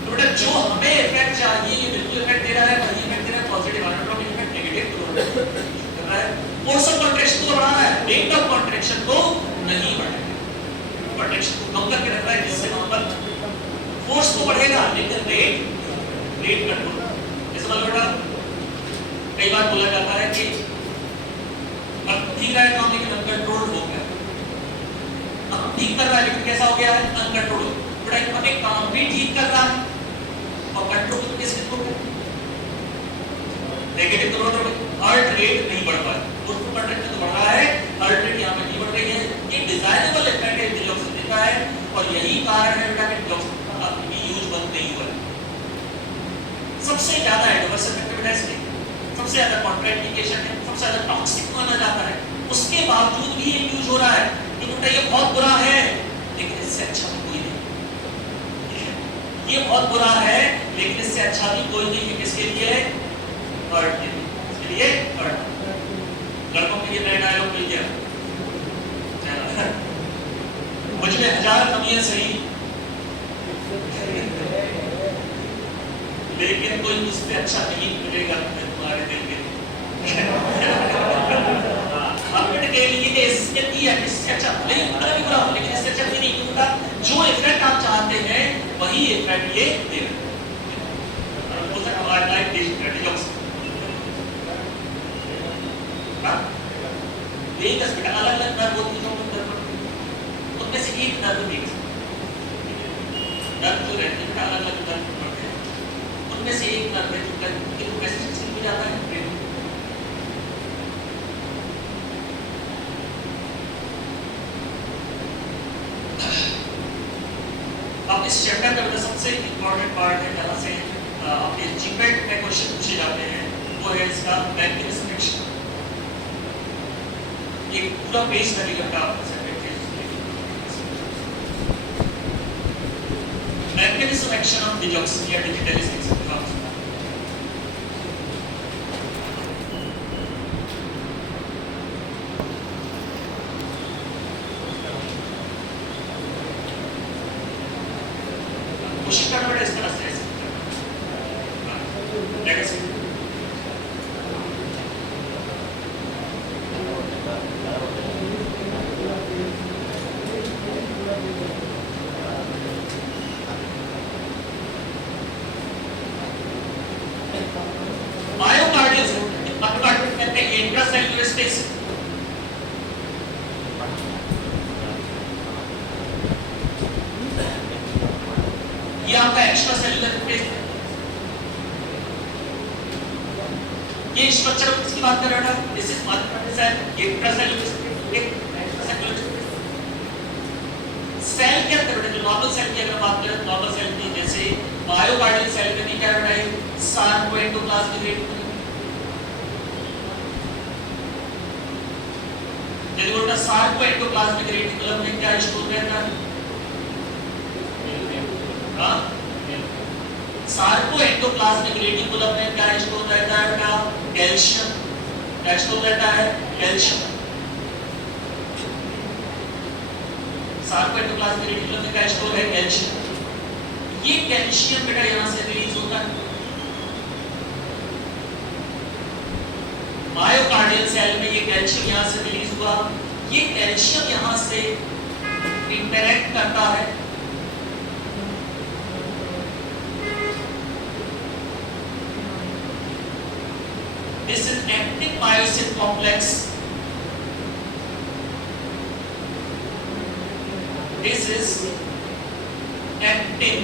तो बेटा जो हमें इफेक्ट चाहिए ये बिल्कुल इफेक्ट दे रहा है, वही इफेक्ट दे रहा है, पॉजिटिव आइनोट्रॉपिक इफेक्ट, नेगेटिव क्लोरोट्रॉपिक कर रहा है। फोर्स ऑफ कॉन्ट्रैक्शन को बढ़ा रहा है, रेट ऑफ कॉन्ट्रैक्शन को नहीं बढ़ाएगा, कॉन्ट्रैक्शन को कम करके रख रहा है, जिससे वहां पर फोर्स तो बढ़ेगा लेकिन रेट कंट्रोल। जैसे मान लो बेटा कई बार बोला जाता है कि अब ठीक रहा है काम लेकिन अनकंट्रोल्ड हो गया, अब ठीक कर रहा है लेकिन कैसा हो गया है, अनकंट्रोल्ड। बेटा टाइम अपने काम भी ठीक कर रहा है और कंट्रोल तो किसके थ्रू है? नेगेटिव तो बढ़ रहा है, हार्ट रेट नहीं बढ़ रहा है, फुट रेट तो बढ़ रहा है, हार्ट रेट यहाँ पे नहीं बढ़ रही है। ये डिजायरेबल इफेक्ट है डिलॉक्सिन देता है और यही कारण है बेटा कि डिलॉक्सिन का अभी यूज बंद नहीं हुआ है। सबसे ज्यादा एडवर्स इफेक्ट बेटा इसमें, सबसे ज्यादा कॉन्ट्राइंडिकेशन है, सबसे ज्यादा टॉक्सिक माना जाता है, उसके बावजूद भी ये यूज हो रहा है कि बेटा ये बहुत बुरा है लेकिन इससे अच्छा भी कोई नहीं, ये बहुत बुरा है लेकिन इससे अच्छा भी कोई नहीं है। किसके लिए? हार्ट के लिए, इसके लिए हार्ट। लड़कों के लिए नया डायलॉग मिल गया, मुझ में 1000 कमियां सही लेकिन कोई मुझसे अच्छा नहीं मिलेगा तुम्हारे दिल के के लिए इसके दिया इससे अच्छा नहीं उतना भी बुरा हो लेकिन इससे अच्छा नहीं क्योंकि जो इफेक्ट आप चाहते हैं वही इफेक्ट ये दे रहा है। वो सर हमारा लाइफ डिलॉक्स एक बेटा अलग अलग नर्व होती है उनमें से एक नर्व देख नर्व जो रहते हैं अलग अलग नर्व पड़ते हैं उनमें से एक नर्व है जो मैसेज मिल जाता है ब्रेन। अब इस चैप्टर का मतलब सबसे इम्पोर्टेंट पार्ट है जहाँ से आपके जीपेट में क्वेश्चन पूछे जाते हैं वो है इसका मैकेनिज्म एक्शन। एक पूरा पेज लगेगा का मैकेनिज्म एक्शन ऑफ डिलॉक्सिन या डिजिटलिस्टिक्स क्वेश्चन का नंबर इस तरह से लेट्स सी इंट्रासेल्युलर स्पेस ये आपका एक्स्ट्रा सेल्युलर स्पेस ये स्ट्रक्चर किसकी बात कर रहा है? दिस इज माइक्रोसेल ये इंट्रासेल्युलर स्पेस ये एक्स्ट्रासेल्युलर स्पेस सेल के अंदर जो नॉर्मल सेल की अगर बात करें नॉर्मल सेल की जैसे मायोकार्डियल सेल में क्या रहता है सार्कोएंडोप्लाज्मिक रेटिकुलम बोलता सार्कोएंडोप्लाज्मिक रेटिकुलम में क्या स्टोर रहता है? हाँ सार्कोएंडोप्लाज्मिक रेटिकुलम में क्या स्टोर रहता है बेटा? कैल्शियम। क्या स्टोर रहता है? कैल्शियम। सार्कोएंडोप्लाज्मिक रेटिकुलम में क्या स्टोर है? कैल्शियम। ये कैल्शियम बेटा यहाँ से रिलीज होता है मायोकार्डियल सेल में। ये कैल्शियम यहाँ से रिलीज हुआ, ये कैल्शियम यहाँ से इंटरैक्ट करता है this is actin myosin complex, this is actin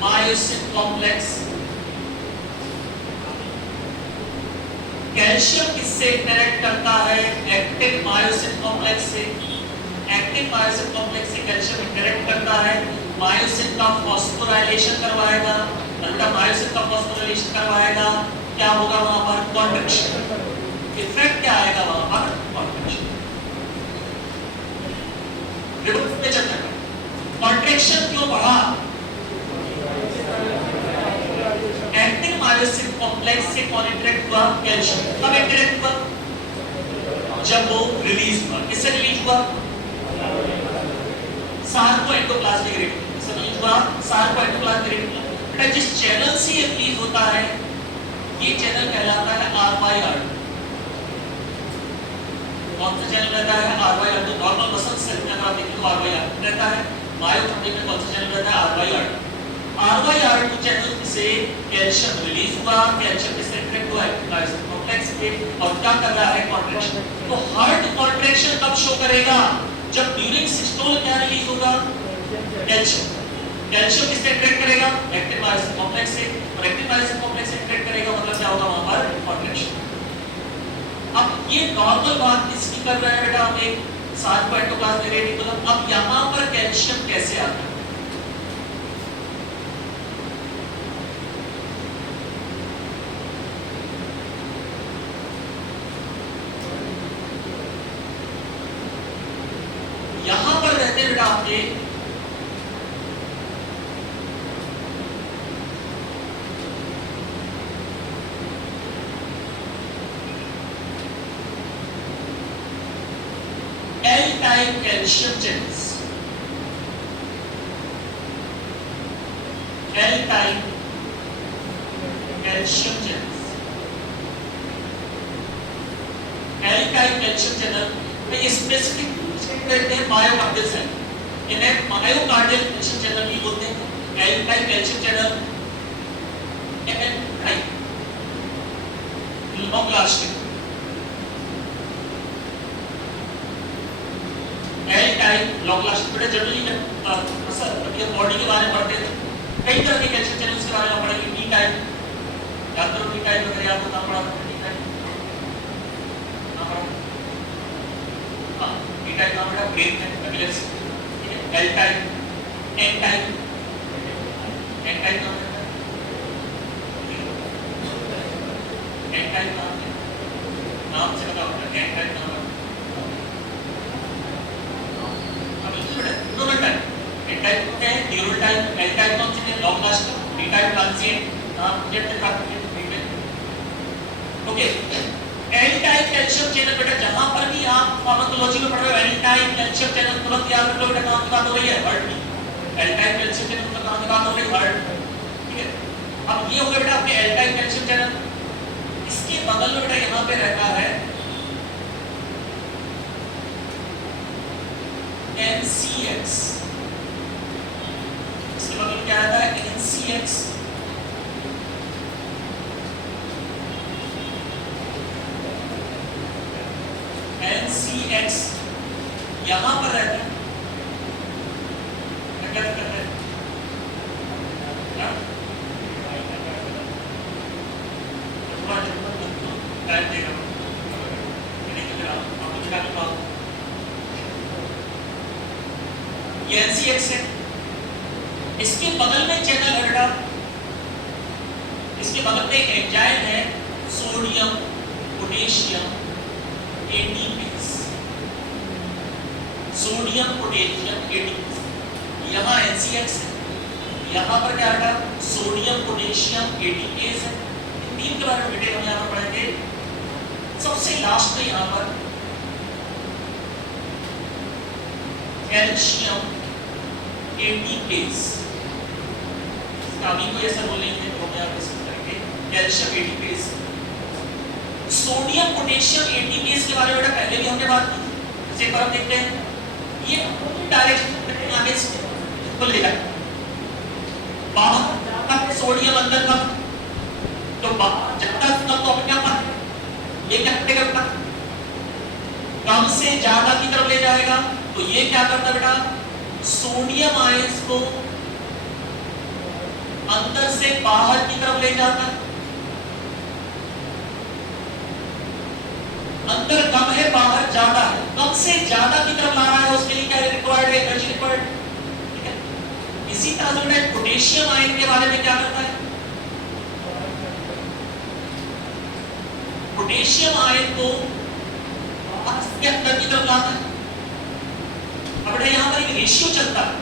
myosin complex. Calcium किससे इंटरैक्ट करता है? एक्टिन मायोसिन कॉम्प्लेक्स से। एक्टिन मायोसिन कॉम्प्लेक्स से कैल्शियम इंटरैक्ट करता है, मायोसिन का फॉस्फोराइलेशन करवाएगा, अल्ट्रा मायोसिन का फॉस्फोराइलेशन करवाएगा। क्या होगा वहां पर? कॉन्ट्रैक्शन। इफेक्ट क्या आएगा वहां पर? कॉन्ट्रैक्शन। रिवर्स में चलता है। कॉन्ट्रैक्शन क्यों बढ़ा? एक्टिन मायोसिन कॉम्प्लेक्स से कौन इंटरैक्ट हुआ? कैल्शियम। कब इंटरैक्ट हुआ? जब वो रिलीज हुआ। किससे रिलीज हुआ? सार्कोएंडोप्लाज्मिक रेटिकुलम। किससे रिलीज हुआ? सार्कोएंडोप्लाज्मिक रेटिकुलम। बेटा जिस चैनल से ये रिलीज होता है ये चैनल कहलाता है RYR। कौन सा चैनल रहता है? RYR। तो नॉर्मल मसल सेल में अगर आप देखें तो RYR रहता है, मायोकार्डियल में कौन सा चैनल रहता है? RYR। RYR2 चैनल से कैल्शियम रिलीज हुआ, कैल्शियम किससे इंटरैक्ट हुआ? मायोसिन कॉम्प्लेक्स पे, और क्या कर रहा है? कॉन्ट्रैक्शन। तो हार्ट कॉन्ट्रैक्शन कब शो करेगा? जब ड्यूरिंग सिस्टोल क्या रिलीज होगा? कैल्शियम किससे इंटरेक्ट करेगा? एक्टिन मायोसिन कॉम्प्लेक्स से, और एक्टिन मायोसिन कॉम्प्लेक्स से इंटरेक्ट करेगा मतलब क्या होगा वहां पर? कॉन्ट्रैक्शन। अब ये नॉर्मल बात किसकी कर रहे हैं बेटा? हम एक 7 को एंडोप्लाज्मिक रेटिकुलम। अब यहां पर कैल्शियम कैसे आता है? यहां पर रहते हैं बेटा आपके L type calcium channels. L type calcium channels. L type calcium channel में ये स्पेसिफिक कहते हैं मायोकार्डियल सेल। इन्हें मायोकार्डियल कैल्शियम चैनल भी बोलते हैं। L type calcium channel L type long lasting. L type long lasting बड़े जनरली सर अभी हम बॉडी के बारे में पढ़ते थे, कई तरह के कैल्शियम चैनल्स के बारे में पढ़ेंगे। टी टाइप याद करो, टी टाइप वगैरह आपको नाम पढ़ा था। टी टाइप हाँ, टी टाइप नाम बेटा ब्रेन है, एपिलेप्सी। ठीक है, L type, N type, N type नाम है, एन टाइप नाम है, नाम से पता होता है एन टाइप नाम है। अब इसमें बेटा न्यूरल टाइप, एन टाइप क्या है? Neural type. एल टाइप कौन सी है? Long lasting. T type transient, नाम जेट तक आते हैं। Okay, L type calcium channel बेटा जहां पर भी आप फार्माकोलॉजी में पढ़ रहे हो, एल टाइप कैल्शियम चैनल तुरंत याद रख लो बेटा, कहां की बात हो रही है? हार्ट की। एल टाइप कैल्शियम चैनल मतलब कहां की बात हो रही है? हार्ट। ठीक है, अब ये हो गया बेटा आपके एल टाइप कैल्शियम चैनल। इसके बगल में बेटा यहां पे रहता है NCX। इसके बगल में क्या रहता है? NCX। NCX यहां पर रहता है। क्या करते हैं? टाइम देगा ये NCX है। इसके बगल में चैनल है बेटा, इसके बगल में एक एंजाइम है sodium potassium ATPs. Sodium potassium ATPs, यहाँ NCX है, यहाँ पर क्या है? सोडियम पोटेशियम एटीपीज है। इन तीन के बारे में डिटेल हम यहाँ पर पढ़ेंगे। सबसे लास्ट में यहाँ पर कैल्शियम एटीपीज, अभी को ऐसा बोलेंगे तो हम यहाँ पर समझ करेंगे calcium ATPs. Sodium potassium ATPs के बारे में बेटा पहले भी हमने बात की थी। इसे एक बार हम देखते हैं। ये डायरेक्शन आगे इसको लेगा बाहर सोडियम अंदर का, तो बाहर जाता कब तो अपने आप ये क्या करेगा? कम से ज्यादा की तरफ ले जाएगा। तो ये क्या करता बेटा? सोडियम आयंस को अंदर से बाहर की तरफ ले जाता है। अंदर कम है, बाहर ज्यादा है, कम से ज्यादा की तरफ ला रहा है, उसके लिए क्या रिक्वायर्ड है? Energy required. ठीक है, इसी तरह से पोटेशियम आयन के बारे में क्या करता है? पोटेशियम आयन को अंदर की तरफ लाता है। अब यहाँ पर एक रेशियो चलता है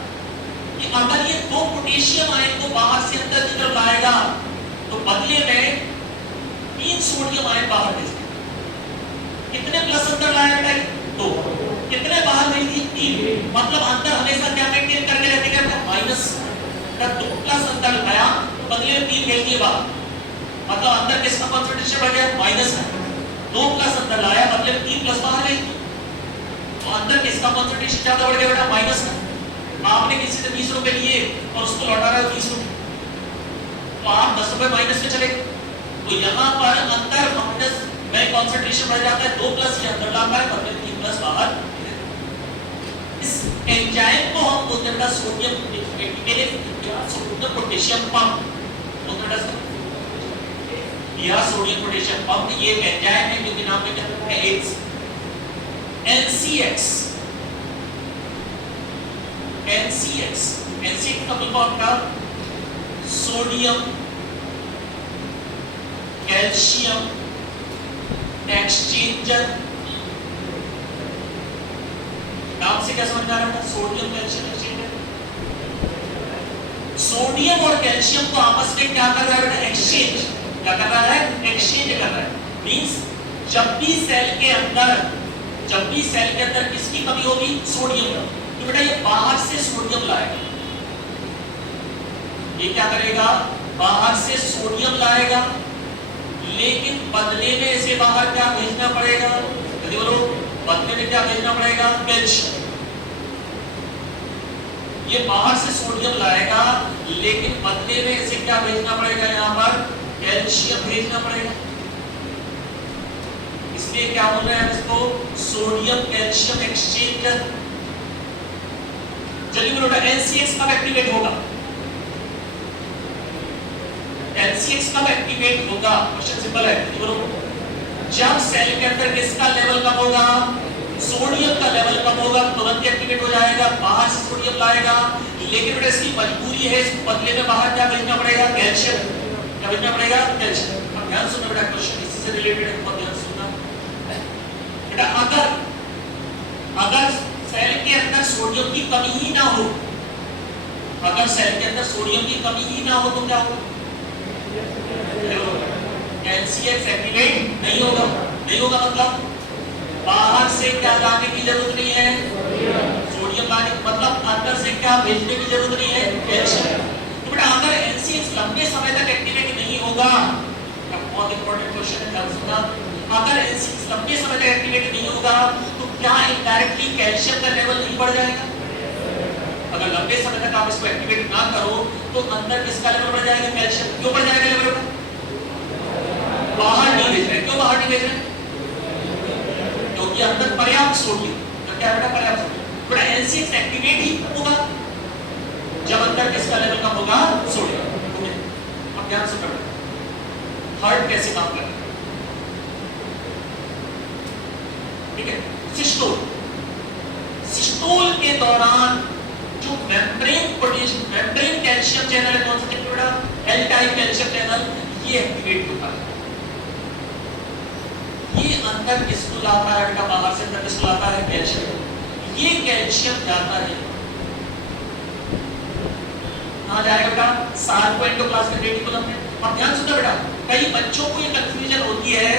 कि अगर ये दो पोटेशियम आयन को बाहर से अंदर की तरफ लाएगा तो बदले में 3 सोडियम आयन बाहर भेजेगा। कितने प्लस अंदर लाया बेटा? 2। कितने बाहर भेज दिए? 3। मतलब अंदर हमेशा क्या मेंटेन करके रहते हैं? माइनस। 2 प्लस अंदर लाया, बदले में 3 भेज दिए बाहर, मतलब अंदर किसका कंसंट्रेशन बढ़ गया? माइनस है। 2 प्लस अंदर लाया, बदले में 3 प्लस बाहर भेज दिए, तो अंदर किसका कंसंट्रेशन ज्यादा बढ़ गया बेटा? माइनस का। आपने किसी से 20 रुपए लिए और उसको लौटा रहे हो 30 रुपए, तो आप 10 रुपए माइनस में चले। तो यहाँ पर अंदर माइनस में कंसंट्रेशन बढ़ जाता है। 2 प्लस ये अंदर लाता है, बदले में 3 प्लस बाहर। इस एंजाइम को हम बोलते हैं सोडियम सोडियम पोटेशियम पंप, या सोडियम पोटेशियम पंप। ये एंजाइम है क्योंकि नाम में क्या है एक्स। NCX का फुल फॉर्म का सोडियम कैल्शियम एक्सचेंजर। नाम से क्या समझ आ रहा है? Sodium calcium exchanger. सोडियम और कैल्शियम को आपस में क्या कर रहा है? एक्सचेंज। क्या कर रहा है? एक्सचेंज कर रहा है। मींस जब भी सेल के अंदर किसकी कमी होगी? सोडियम। तो बेटा ये बाहर से सोडियम लाएगा, ये क्या करेगा? बाहर से सोडियम लाएगा, लेकिन बदले में इसे बाहर क्या भेजना पड़ेगा? जल्दी बोलो, बदले में क्या भेजना पड़ेगा? कैल्शियम। ये बाहर से सोडियम लाएगा, लेकिन बदले में इसे क्या भेजना पड़ेगा? यहाँ पर कैल्शियम भेजना पड़ेगा। इसलिए क्या बोल रहे हैं इसको? Sodium calcium exchanger. चलिए बोलो NCX कब एक्टिवेट होगा? NCX कब एक्टिवेट होगा? क्वेश्चन सिंपल है। बोलो जब सेल के अंदर किसका लेवल कम होगा? सोडियम का लेवल कम होगा, तुरंत एक्टिवेट हो जाएगा, बाहर से सोडियम लाएगा, लेकिन बेटा इसकी मजबूरी है, इस बदले में बाहर क्या भेजना पड़ेगा? कैल्शियम। क्या भेजना पड़ेगा? कैल्शियम। अब ध्यान सुनना बेटा, क्वेश्चन इसी से रिलेटेड है, बहुत ध्यान सुनना बेटा। अगर सेल के अंदर सोडियम की कमी ही ना हो, अगर सेल के अंदर सोडियम की कमी ही ना हो तो क्या होगा? NCX एक्टिवेट नहीं होगा। नहीं होगा मतलब बाहर से क्या लाने की जरूरत नहीं है? सोडियम लाने, मतलब अंदर से क्या भेजने की जरूरत नहीं है? कैल्शियम। तो बेटा अगर NCX लंबे समय तक एक्टिवेट नहीं होगा, बहुत इंपॉर्टेंट क्वेश्चन है, ध्यान सुनना। अगर NCX लंबे समय तक एक्टिवेट नहीं होगा तो क्या इनडायरेक्टली कैल्शियम का लेवल नहीं बढ़ जाएगा? अगर लंबे समय तक आप इसको एक्टिवेट ना करो तो अंदर किसका लेवल बढ़ जाएगा? कैल्शियम। क्यों बढ़ जाएगा लेवल? बाहर नहीं भेज रहे। क्यों बाहर नहीं भेज रहे? क्योंकि अंदर पर्याप्त सोडियम। तो क्या बेटा? पर्याप्त सोडियम। बड़ा NCX एक्टिवेट ही होगा जब अंदर किसका लेवल कम होगा? सोडियम। अब ध्यान से पढ़ो हार्ट कैसे काम करता है, ठीक है? सिस्टोल के दौरान जो मेम्ब्रेन कैल्शियम चैनल है, कौन सा बेटा? L टाइप कैल्शियम चैनल, ये एक्टिवेट होता है। ये अंदर किसको लाता है बेटा? बाहर से अंदर किसको लाता है? कैल्शियम। ये कैल्शियम जाता है कहां जाएगा बेटा? सार्कोएंडोप्लाज्मिक रेटिकुलम में। अब ध्यान सुनो बेटा, कई बच्चों को ये कंफ्यूजन होती है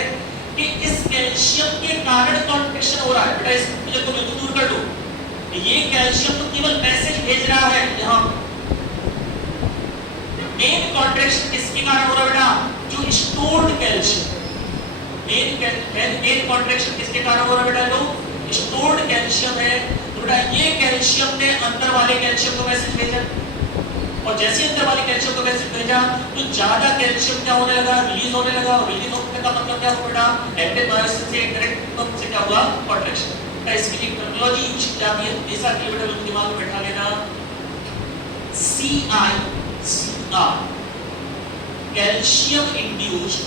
कि इस कैल्शियम के कारण कॉन्ट्रैक्शन हो रहा है। बेटा इस मुझे को बिल्कुल दूर कर दो। ये कैल्शियम तो केवल मैसेज भेज रहा है यहाँ। मेन कॉन्ट्रैक्शन किसके कारण हो रहा है बेटा? जो स्टोर्ड कैल्शियम। मेन कॉन्ट्रैक्शन किसके कारण हो रहा है बेटा? जो स्टोर्ड कैल्शियम है। तो बेटा ये कैल्शियम ने अंदर वाले कैल्शियम को मैसेज भेजा, और जैसे अंदर वाले कैल्शियम को मैसेज भेजा तो ज्यादा कैल्शियम क्या होने लगा? रिलीज होने लगा। रिलीज होने का मतलब क्या हुआ बेटा? एक्टिव मायोसिन से डायरेक्ट से क्या हुआ? कॉन्ट्रैक्शन। इसके लिए टर्मिनोलॉजी यूज की जाती है, हमेशा के बेटा लोग दिमाग में बैठा लेना। CICR calcium induced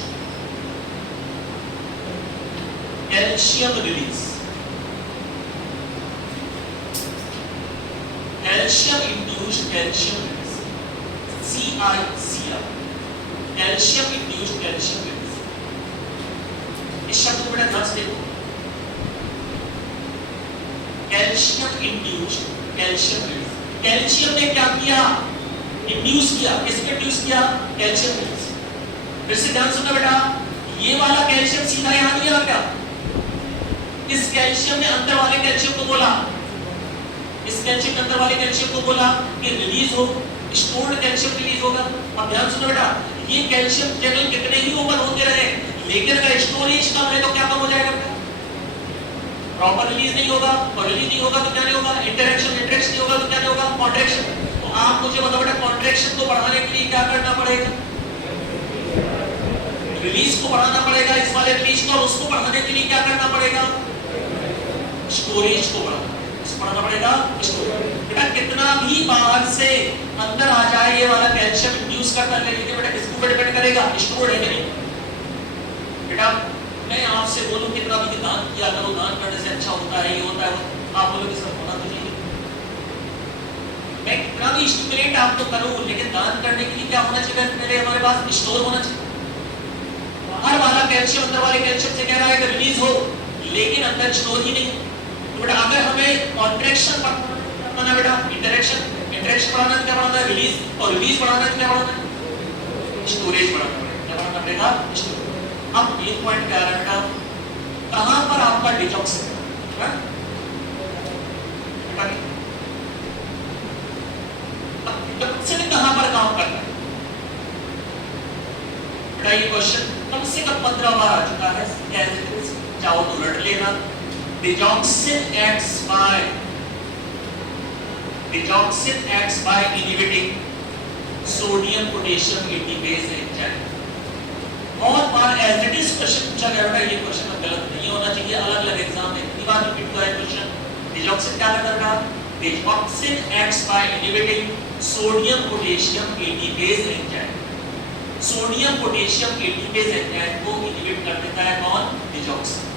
calcium release. Calcium induced calcium release, CICR calcium induced calcium release. इस शब्द को बेटा ध्यान से देखो, calcium induced calcium release. Calcium ने क्या किया? इंड्यूस किया। किसने इंड्यूस किया? Calcium release. फिर से ध्यान सुनना बेटा, ये वाला कैल्शियम सीधा यहां नहीं आ गया। इस कैल्शियम ने अंदर वाले कैल्शियम को बोला, इस कैल्शियम के अंदर वाले कैल्शियम को बोला कि रिलीज हो, स्टोर्ड कैल्शियम रिलीज होगा। अब ध्यान सुनो बेटा, ये कैल्शियम चैनल कितने ही ओपन होते रहे, लेकिन अगर स्टोरेज कम है तो क्या कम हो जाएगा? प्रॉपर रिलीज नहीं होगा, और रिलीज नहीं होगा तो क्या नहीं होगा? इंटरेक्शन नहीं होगा तो क्या नहीं होगा? कॉन्ट्रैक्शन। तो आप मुझे बताओ बेटा, कॉन्ट्रैक्शन को बढ़ाने के लिए क्या करना पड़ेगा? रिलीज को बढ़ाना पड़ेगा, इस वाले रिलीज को, और उसको बढ़ाने के लिए क्या करना पड़ेगा? स्टोरेज को बढ़ाना। बढ़ाना पड़ेगा स्टोरेज। बेटा कितना भी बाहर से अंदर आ जाए ये वाला कैल्शियम इंड्यूस करता है, लेकिन बेटा किसके ऊपर डिपेंड करेगा, स्टोर है कि नहीं। बेटा मैं आपसे बोलूं कितना भी दान किया करो, दान करने से अच्छा होता है, ये होता है, आप बोलोगे सर होना तो चाहिए। मैं कितना भी स्टिमुलेट आपको करूं, लेकिन दान करने के लिए क्या होना चाहिए, पहले हमारे पास स्टोर होना चाहिए। बाहर वाला कैल्शियम अंदर वाले कैल्शियम से कह रहा है कि रिलीज हो, लेकिन अंदर स्टोर ही नहीं। तो बेटा अगर हमें कॉन्ट्रैक्शन बढ़ाना, बेटा इंटरेक्शन बढ़ाना है, क्या बढ़ाना है, रिलीज, और रिलीज बढ़ाना है, क्या बढ़ाना है, स्टोरेज बढ़ाना पड़ेगा। क्या बढ़ाना पड़ेगा, स्टोरेज। अब एक पॉइंट क्या है बेटा, कहां पर आपका डिटॉक्सिन है, डिटॉक्सिन कहां पर काम करता है बेटा, ये क्वेश्चन कम से कम 15 बार आ चुका है। चाहो तो रट लेना। डिटॉक्सिन acts by inhibiting sodium potassium ATPase enzyme. बहुत बार एज इट इज क्वेश्चन पूछा गया है, ये क्वेश्चन गलत नहीं होना चाहिए, अलग अलग एग्जाम में इतनी बार रिपीट हुआ है क्वेश्चन। डिटॉक्सिन क्या करता है, डिटॉक्सिन acts by inhibiting sodium potassium ATPase enzyme. Sodium potassium ATPase enzyme को इनहिबिट कर देता है कौन, डिटॉक्सिन।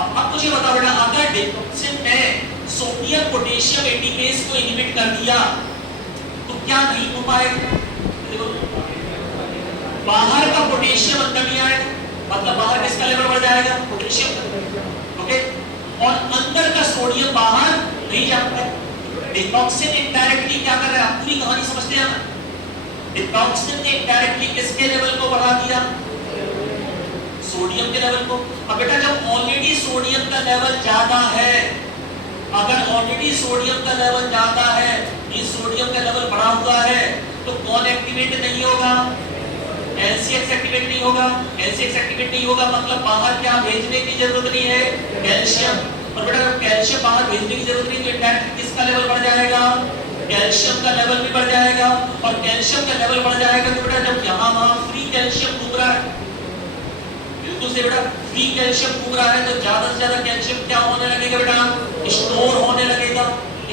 अब मुझे बताओ बेटा, अगर डिटॉक्सिन ने सोडियम पोटेशियम एटीपेज को इनहिबिट कर दिया तो क्या नहीं हो पाएगा, बाहर का पोटेशियम अंदर नहीं आएगा, मतलब बाहर किसका लेवल बढ़ जाएगा, पोटेशियम, ओके, और अंदर का सोडियम बाहर नहीं जा पाएगा। डिटॉक्सिन इनडायरेक्टली क्या कर रहा है, पूरी कहानी समझते हैं ना। डिटॉक्सिन ने इनडायरेक्टली किसके लेवल को बढ़ा दिया, सोडियम के लेवल को। अब बेटा जब ऑलरेडी सोडियम का लेवल ज्यादा है, अगर ऑलरेडी सोडियम का लेवल ज्यादा है, ये सोडियम का लेवल बढ़ा हुआ है, तो कौन एक्टिवेट नहीं होगा, LCX एक्टिवेट नहीं होगा। LCX एक्टिवेट नहीं होगा मतलब बाहर क्या भेजने की जरूरत नहीं है, कैल्शियम। और बेटा जब कैल्शियम बाहर भेजने की जरूरत नहीं, तो इनडायरेक्टली किसका लेवल बढ़ जाएगा, कैल्शियम का लेवल भी बढ़ जाएगा। और कैल्शियम का लेवल बढ़ जाएगा तो बेटा जब यहाँ वहां फ्री कैल्शियम घूम रहा है, बिल्कुल से बेटा फ्री कैल्शियम घूम रहा है, तो ज्यादा से ज्यादा कैल्शियम क्या होने लगेगा बेटा, स्टोर होने लगेगा।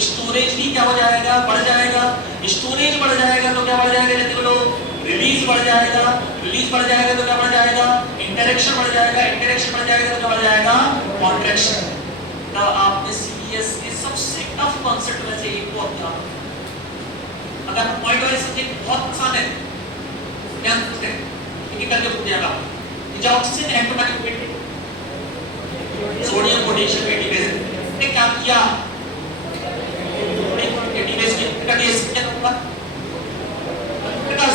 स्टोरेज भी क्या हो जाएगा, बढ़ जाएगा। स्टोरेज बढ़ जाएगा तो क्या बढ़ जाएगा, जल्दी बोलो, रिलीज बढ़ जाएगा। रिलीज बढ़ जाएगा तो क्या बढ़ जाएगा, इंटरेक्शन बढ़ जाएगा। इंटरेक्शन बढ़ जाएगा तो क्या बढ़ जाएगा, कॉन्ट्रैक्शन। तो आपने सीएस के सबसे टफ कांसेप्ट में से एक को अपना, अगर पॉइंट वाइज सब्जेक्ट बहुत आसान है, ध्यान से एक करके पूछ जाएगा। डिटॉक्सिन एंटीबायोटिक सोडियम पोटेशियम एटीपेज ने क्या किया, एटीपेज का टेस्ट क्या होगा,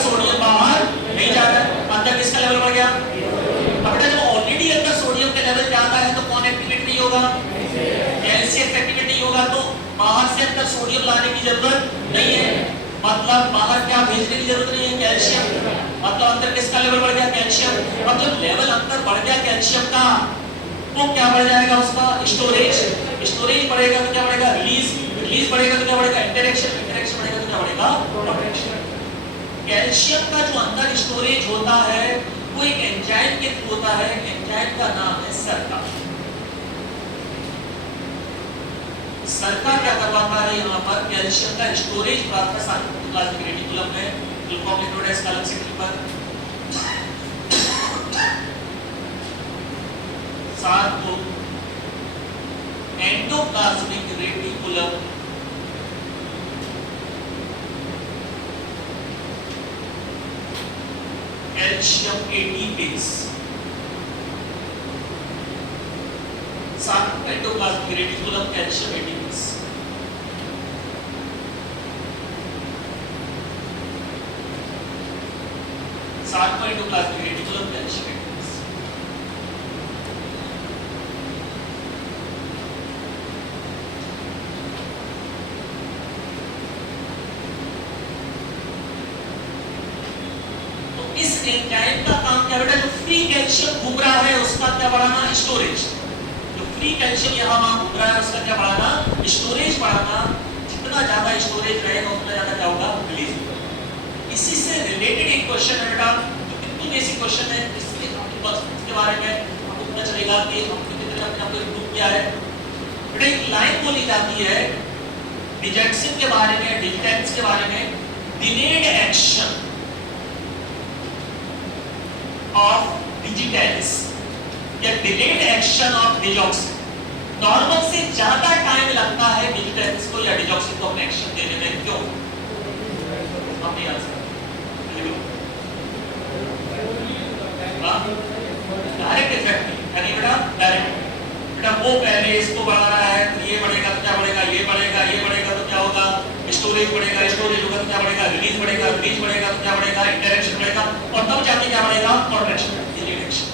सोडियम बाहर नहीं जा रहा है, अंदर किसका लेवल बढ़ गया। अब बेटा जब ऑलरेडी अंदर सोडियम का लेवल ज्यादा है तो कौन एक्टिवेट नहीं होगा, LCX एक्टिवेट नहीं होगा, तो बाहर से अंदर सोडियम लाने की जरूरत नहीं है, मतलब बाहर क्या भेजने की जरूरत नहीं है, कैल्शियम, मतलब अंदर किसका लेवल बढ़ गया, कैल्शियम। अब जब लेवल अंदर बढ़ गया कैल्शियम का, तो क्या बढ़ जाएगा उसका, स्टोरेज। स्टोरेज बढ़ेगा तो क्या बढ़ेगा, रिलीज। रिलीज बढ़ेगा तो क्या बढ़ेगा, इंटरेक्शन। इंटरेक्शन बढ़ेगा तो क्या बढ़ेगा, कॉन्ट्रैक्शन। कैल्शियम का जो अंदर स्टोरेज होता है वो एक एंजाइम के थ्रू होता है, एंजाइम का नाम है सरका। सरका क्या करवाता है, यहाँ पर कैल्शियम का स्टोरेज प्राप्त है साइटोप्लाज्मिक रेटिकुलम में, ग्लूकोमेटोडेस कॉलम सिग्नल पर। साथ तो एंडोप्लाज्मिक रेटिकुलम कैल्शियम एटीपेज, साथ एंडोप्लाज्मिक रेटिकुलम कैल्शियम एटीपेज। साथ एंडोप्लाज्मिक रेटिकुलम कैल्शियम एटीपेज। इस एंजाइम का काम क्या बेटा, जो फ्री कैल्शियम घूम रहा है उसका क्या बढ़ाना, स्टोरेज। जो फ्री कैल्शियम यहाँ वहां घूम रहा है उसका क्या बढ़ाना, स्टोरेज बढ़ाना। जितना ज्यादा स्टोरेज रहेगा उतना ज्यादा क्या होगा, रिलीज होगा। इसी से रिलेटेड एक क्वेश्चन है बेटा, जो कितनी बेसिक क्वेश्चन है, इसके आपके पर्सपेक्टिव के बारे में आपको पता चलेगा कि हमने कितने अपने आप को इम्प्रूव किया है। बेटा एक लाइन बोली जाती है डिजेक्शन के बारे में, डिटेक्स के बारे में, डिलेड एक्शन ऑफ डिजिटेल्स या delayed action of digoxin. Normal से ज्यादा टाइम लगता है डिजिटेल्स को या डिजॉक्सिन को अपने एक्शन देने में, क्यों? अपनी आंसर डायरेक्ट इफेक्ट यानी बेटा डायरेक्ट, बेटा वो पहले इसको बढ़ा रहा है तो ये बढ़ेगा तो क्या बढ़ेगा, ये बढ़ेगा, ये बढ़ेगा तो क्या होगा, स्टोरेज बढ़ेगा, स्टोरेज होगा तो क्या बढ़ेगा, रिलीज बढ़ेगा, रिलीज बढ़ेगा तो क्या बढ़ेगा, इंटरेक्शन बढ़ेगा, और तब जाके क्या बढ़ेगा, कॉन्ट्रैक्शन, डिलेड एक्शन।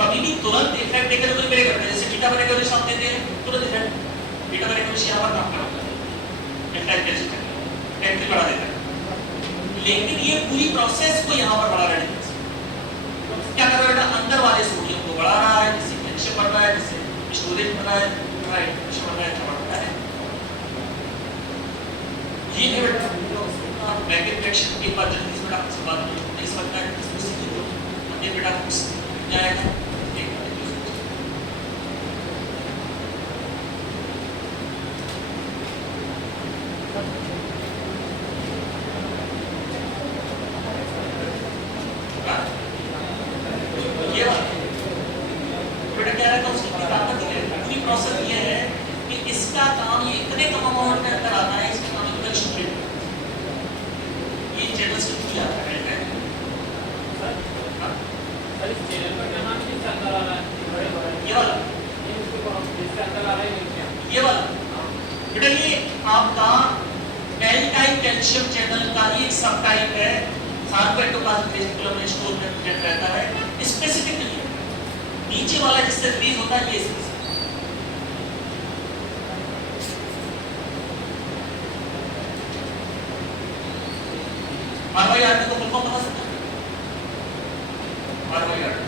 कभी भी तुरंत इफेक्ट देकर कोई ब्रेक करता है, जैसे बीटा बनेगा तो साथ देते हैं तुरंत इफेक्ट, बीटा बनेगा तो यहां पर काम करता है, इफेक्ट कैसे करता है, टेंपरेचर बढ़ा देता है, लेकिन ये पूरी प्रोसेस को यहां पर बढ़ा रहा है। क्या कर रहा है, अंदर वाले सोडियम को बढ़ा रहा है, जिससे कैल्शियम बढ़ रहा है, जिससे स्टोरेज बढ़ रहा है, राइट, कैल्शियम बढ़ रहा है, बढ़ रहा है। ये है बेटा बैक इंफेक्शन के बाद जल्दी से बेटा आपसे बात नहीं सकता है, इसमें सीधी तो ये बेटा जाएगा। ये वाला बेटा ये आपका एल टाइप कैल्शियम चैनल का ही एक सब टाइप है, सार्कोएक्टोप्लाज्मिक रेटिकुलम में स्टोर में प्रेजेंट रहता है, स्पेसिफिक नहीं है। नीचे वाला जिससे रिलीज होता है ये स्पेसिफिक। आरवाई आरटी को फुल फॉर्म बता सकते हैं? आरवाई आरटी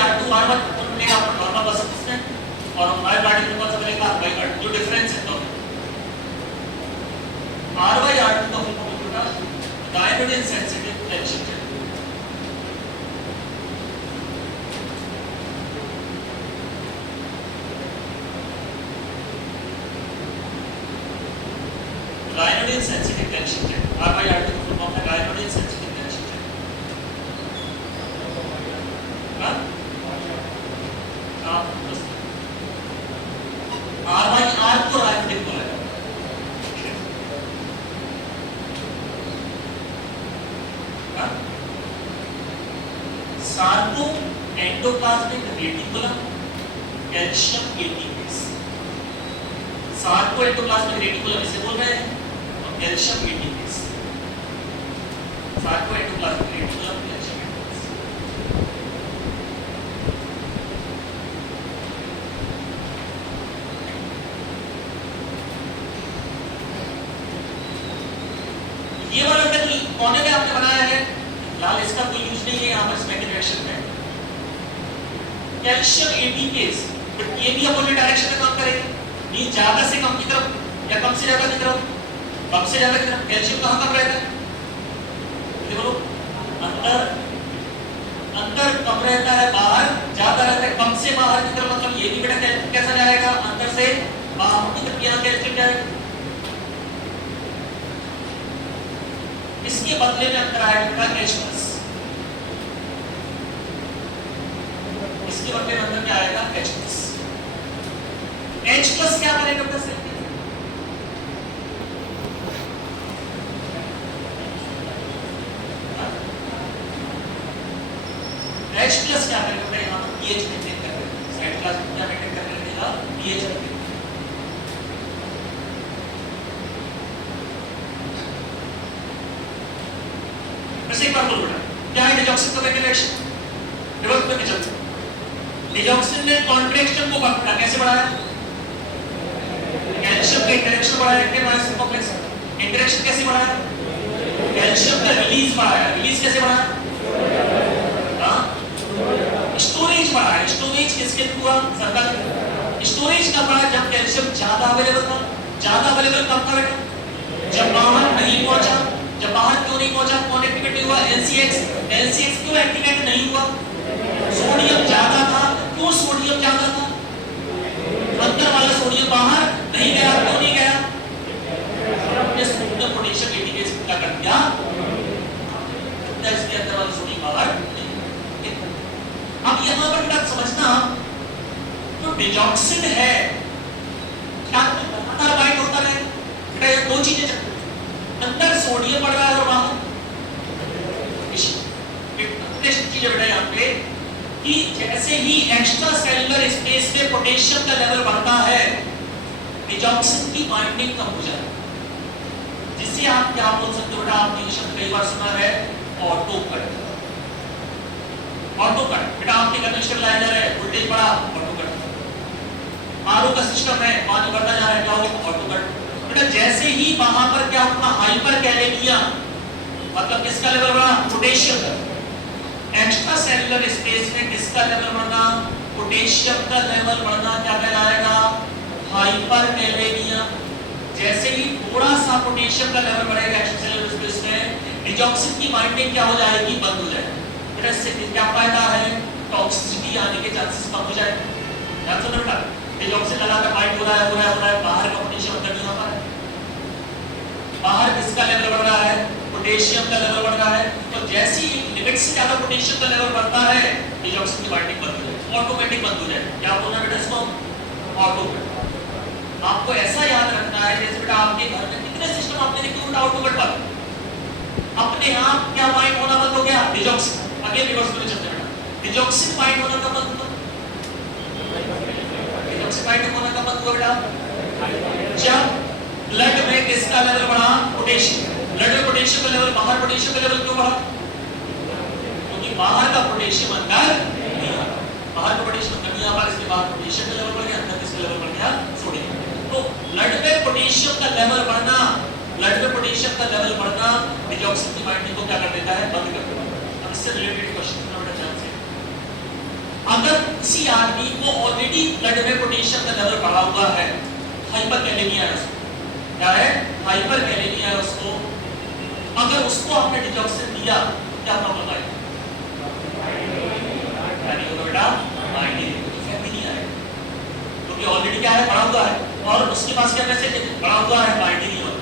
R2 R1 मिलेगा आपको नॉर्मल बस इसमें, और हमारे बॉडी में कौन सा मिलेगा R by R2, जो डिफरेंस है दोनों। R by R2 का फुल फॉर्म होता है diabetes sensitive calcium channel. Diabetes sensitive calcium channel, R by R2 का फुल फॉर्म है डायबिटीज सेंसिटिव कैल्शियम चैनल। हां R by R को राइटिक बोला है। Sarco endoplasmic reticulum calcium ATPase, Sarco endoplasmic reticulum इसे बोल रहे हैं, और calcium ATPase, Sarco endoplasmic reticulum calcium ATPase. ये वाला कोने में आपने बनाया है लाल, इसका कोई यूज नहीं है यहाँ पर इसमें रिएक्शन में। कैल्शियम एटीपीस ये भी अपोजिट डायरेक्शन में काम करेगा, मींस ज्यादा से कम की तरफ या कम से ज्यादा की तरफ, कम से ज्यादा की तरफ। कैल्शियम कहाँ कम रहता है, ये बोलो, अंदर, अंदर कम रहता है, बाहर ज्यादा रहता है। कम से बाहर की तरफ मतलब ये भी बेटा कैसा जाएगा, अंदर से बाहर की तरफ, यहाँ कैल्शियम जाएगा। इसके बदले में अंदर आएगा H+, इसके बदले में अंदर क्या आएगा H+। H+ क्या करेगा बेटा सेल के, H+ क्या करेगा बेटा, यहाँ पर pH मेंटेन कर रहे हैं, साइड क्लास में क्या मेंटेन कर रहे हैं, pH मेंटेन। एक बार बोलो बेटा, क्या है डिजॉक्सिन का मेकेनिकल एक्शन, रिवर्स में चलते हैं। डिजॉक्सिन ने कॉन्ट्रैक्शन को बढ़ाया, कैसे बढ़ाया, कैल्शियम का इंटरेक्शन बढ़ाया के माइनस कॉम्प्लेक्स, इंटरेक्शन कैसे बढ़ाया, कैल्शियम का रिलीज बढ़ाया, रिलीज कैसे बढ़ाया, हां स्टोरेज स्टोरेज बढ़ा है, स्टोरेज किसके थ्रू हुआ? सरकार। स्टोरेज कब बढ़ा? जब कैल्शियम ज्यादा अवेलेबल था। ज्यादा अवेलेबल कब था बेटा? जब बाहर नहीं पहुंचा। जब बाहर क्यों नहीं पहुंचा? कौन एक्टिवेट हुआ? एलसीएक्स। एलसीएक्स क्यों एक्टिवेट नहीं हुआ? सोडियम ज्यादा था। क्यों सोडियम ज्यादा था? अंदर वाला सोडियम बाहर नहीं गया। क्यों नहीं गया? ये सोडियम पोटेशियम एटीकेस क्या कर दिया? इसके अंदर वाला सोडियम बाहर। अब यहां पर बेटा समझना, तो डिजॉक्सिन है क्या लगातार बाइंड होता रहे? बेटा ये दो चीजें चल रही हैं, अंदर सोडियम बढ़ रहा है और बाहर चीज बेटा यहाँ पे कि जैसे ही एक्स्ट्रा सेलुलर स्पेस में पोटेशियम का लेवल बढ़ता है, डिजॉक्सिन की बाइंडिंग कम हो जाती है, जिससे आप क्या बोल सकते हो बेटा? आपने ये शब्द कई बार सुना है, ऑटोकट। ऑटोकट बेटा आपके घर स्टेबलाइजर है, वोल्टेज बढ़ा, ऑटोकट। आरओ का सिस्टम है, पानी बढ़ता जा रहा है, क्या होगा? ऑटोकट। बेटा जैसे ही वहां पर क्या होगा? हाइपर कैलेमिया, मतलब किसका लेवल बढ़ा? पोटेशियम का। एक्स्ट्रा सेलुलर स्पेस में किसका लेवल बढ़ना? पोटेशियम का लेवल बढ़ना क्या कहलाएगा? Hyper kalaemia. जैसे ही थोड़ा सा पोटेशियम का लेवल बढ़ेगा एक्स्ट्रा सेलुलर स्पेस में, डिजॉक्सिन की बाइंडिंग क्या हो जाएगी? बंद हो जाएगी। बेटा इससे क्या फायदा है? टॉक्सिसिटी आने के चांसेस कम हो जाएंगे। ध्यान से बेटा, डिजॉक्सिन लगाकर बाइंड हो रहा है, बाहर का पोटेशियम अंदर नहीं आ पा रहा है। बाहर किसका लेवल बढ़ रहा है? पोटेशियम का लेवल बढ़ रहा है। तो जैसे ही लिमिट से ज्यादा पोटेशियम का लेवल बढ़ता है, डिजॉक्सिन की बाइंडिंग बंद हो जाएगी, ऑटोमेटिक बंद हो जाएगी। क्या बोलना बेटा इसको? ऑटोकट। आपको ऐसा याद रखना है, जैसे बेटा आपके घर में कितने सिस्टम आपने देखे उल्टा ऑटोकट वाले, अपने आप क्या बाइंड होना बंद हो गया? डिजॉक्सिन। अगेन रिवर्स में चलते बेटा, डिजॉक्सिन बाइंड होना कब बंद हुआ? डिजॉक्सिन बाइंड होना कब बंद हुआ बेटा? जब ब्लड में किसका लेवल बढ़ा? पोटेशियम। ब्लड में पोटेशियम का लेवल, बाहर पोटेशियम का लेवल क्यों बढ़ा? क्योंकि बाहर का पोटेशियम अंदर नहीं आ रहा। बाहर का पोटेशियम अंदर नहीं आ रहा, इसलिए बाहर पोटेशियम का लेवल बढ़ गया, अंदर किसका लेवल बढ़ गया? सोडियम। तो ब्लड में पोटेशियम का लेवल बढ़ना, ब्लड में पोटेशियम का लेवल बढ़ना डिजॉक्सिन की बाइंडिंग को क्या कर देता है? बंद कर देता है। अब इससे रिलेटेड क्वेश्चन है बेटा ध्यान से। अगर किसी आदमी को ऑलरेडी ब्लड में पोटेशियम का लेवल बढ़ा हुआ है, हाइपरकैलेमिया है उसको, क्या है? हाइपरकैलेमिया है उसको, अगर उसको आपने डिजॉक्सिन दिया, क्या प्रॉब्लम आएगी? यानी होगा बेटा बाइंडिंग इफेक्ट भी नहीं आएगा, क्योंकि ऑलरेडी क्या है? बढ़ा हुआ है, और उसके पास क्या मैसेज है? बढ़ा हुआ है, बाइंडिंग नहीं होगा।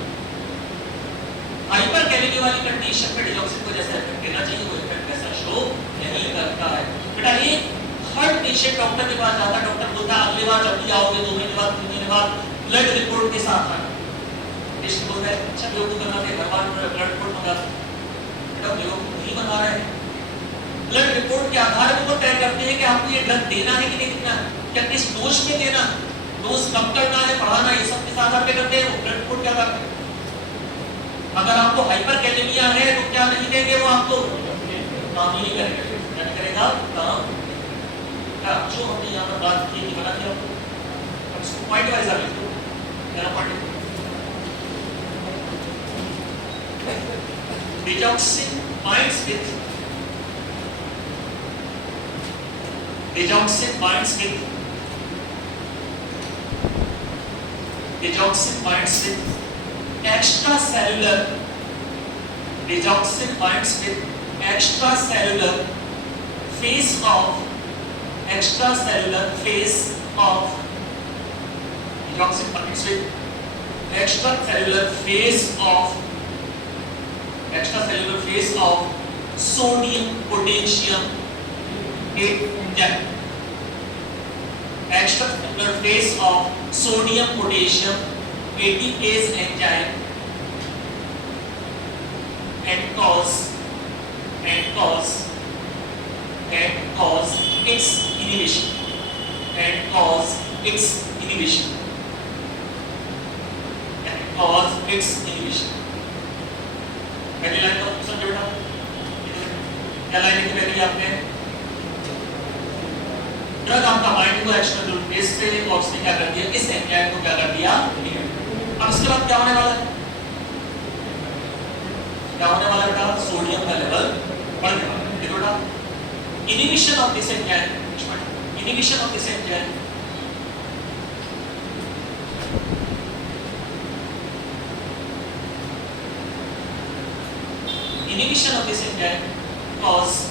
हाइपरकैलेमिया वाली कंडीशन में डिजॉक्सिन को जैसा इफेक्ट देना चाहिए, वो इफेक्ट वैसा शो नहीं करता है। बेटा ये हर पेशेंट डॉक्टर के पास जाता है, डॉक्टर बोलता है अगली बार जब भी आओगे 2 महीने बाद 3 महीने बाद ब्लड रिपोर्ट के साथ आना। पेशेंट बोलता है अच्छा बेवकूफ करना थे, घर वाले ब्लड रिपोर्ट मंगा। बेटा बेवकूफ नहीं बना रहे हैं, ब्लड रिपोर्ट के आधार पर वो तय करते हैं कि आपको ये ड्रग देना है कि नहीं देना, क्या किस डोज में देना, डोज कम करना है, बढ़ाना, ये सब किस आधार पे करते हैं? वो ब्लड रिपोर्ट के आधार पे। अगर आपको हाइपरकैलेमिया है तो क्या नहीं देंगे? वो आपको काम ही नहीं करेगा। क्या नहीं करेगा? काम। जो हमने यहाँ पर बात की बना दिया आपको, इसको पॉइंट वाइज आप लिखो। क्या point? Digoxin binds with, digoxin binds with, digoxin binds with extracellular, digoxin binds with extracellular phase of, extracellular phase of, digoxin binds with extracellular phase of, extracellular phase of sodium potassium enzyme, extracellular phase of sodium potassium ATPase enzyme and cause its inhibition, and cause its inhibition, and cause its inhibition। पहली line तो समझो बेटा, क्या line लिखी पहले आपने? Drug आपका bind को एक्सटर्नल फेस से बॉक्स ने क्या कर दिया? इस एंजाइम को क्या कर दिया? अब इसके बाद क्या होने वाला है? क्या होने वाला है बेटा? सोडियम का लेवल बढ़ने वाला है। देखो बेटा, inhibition of this enzyme inhibition of this enzyme cause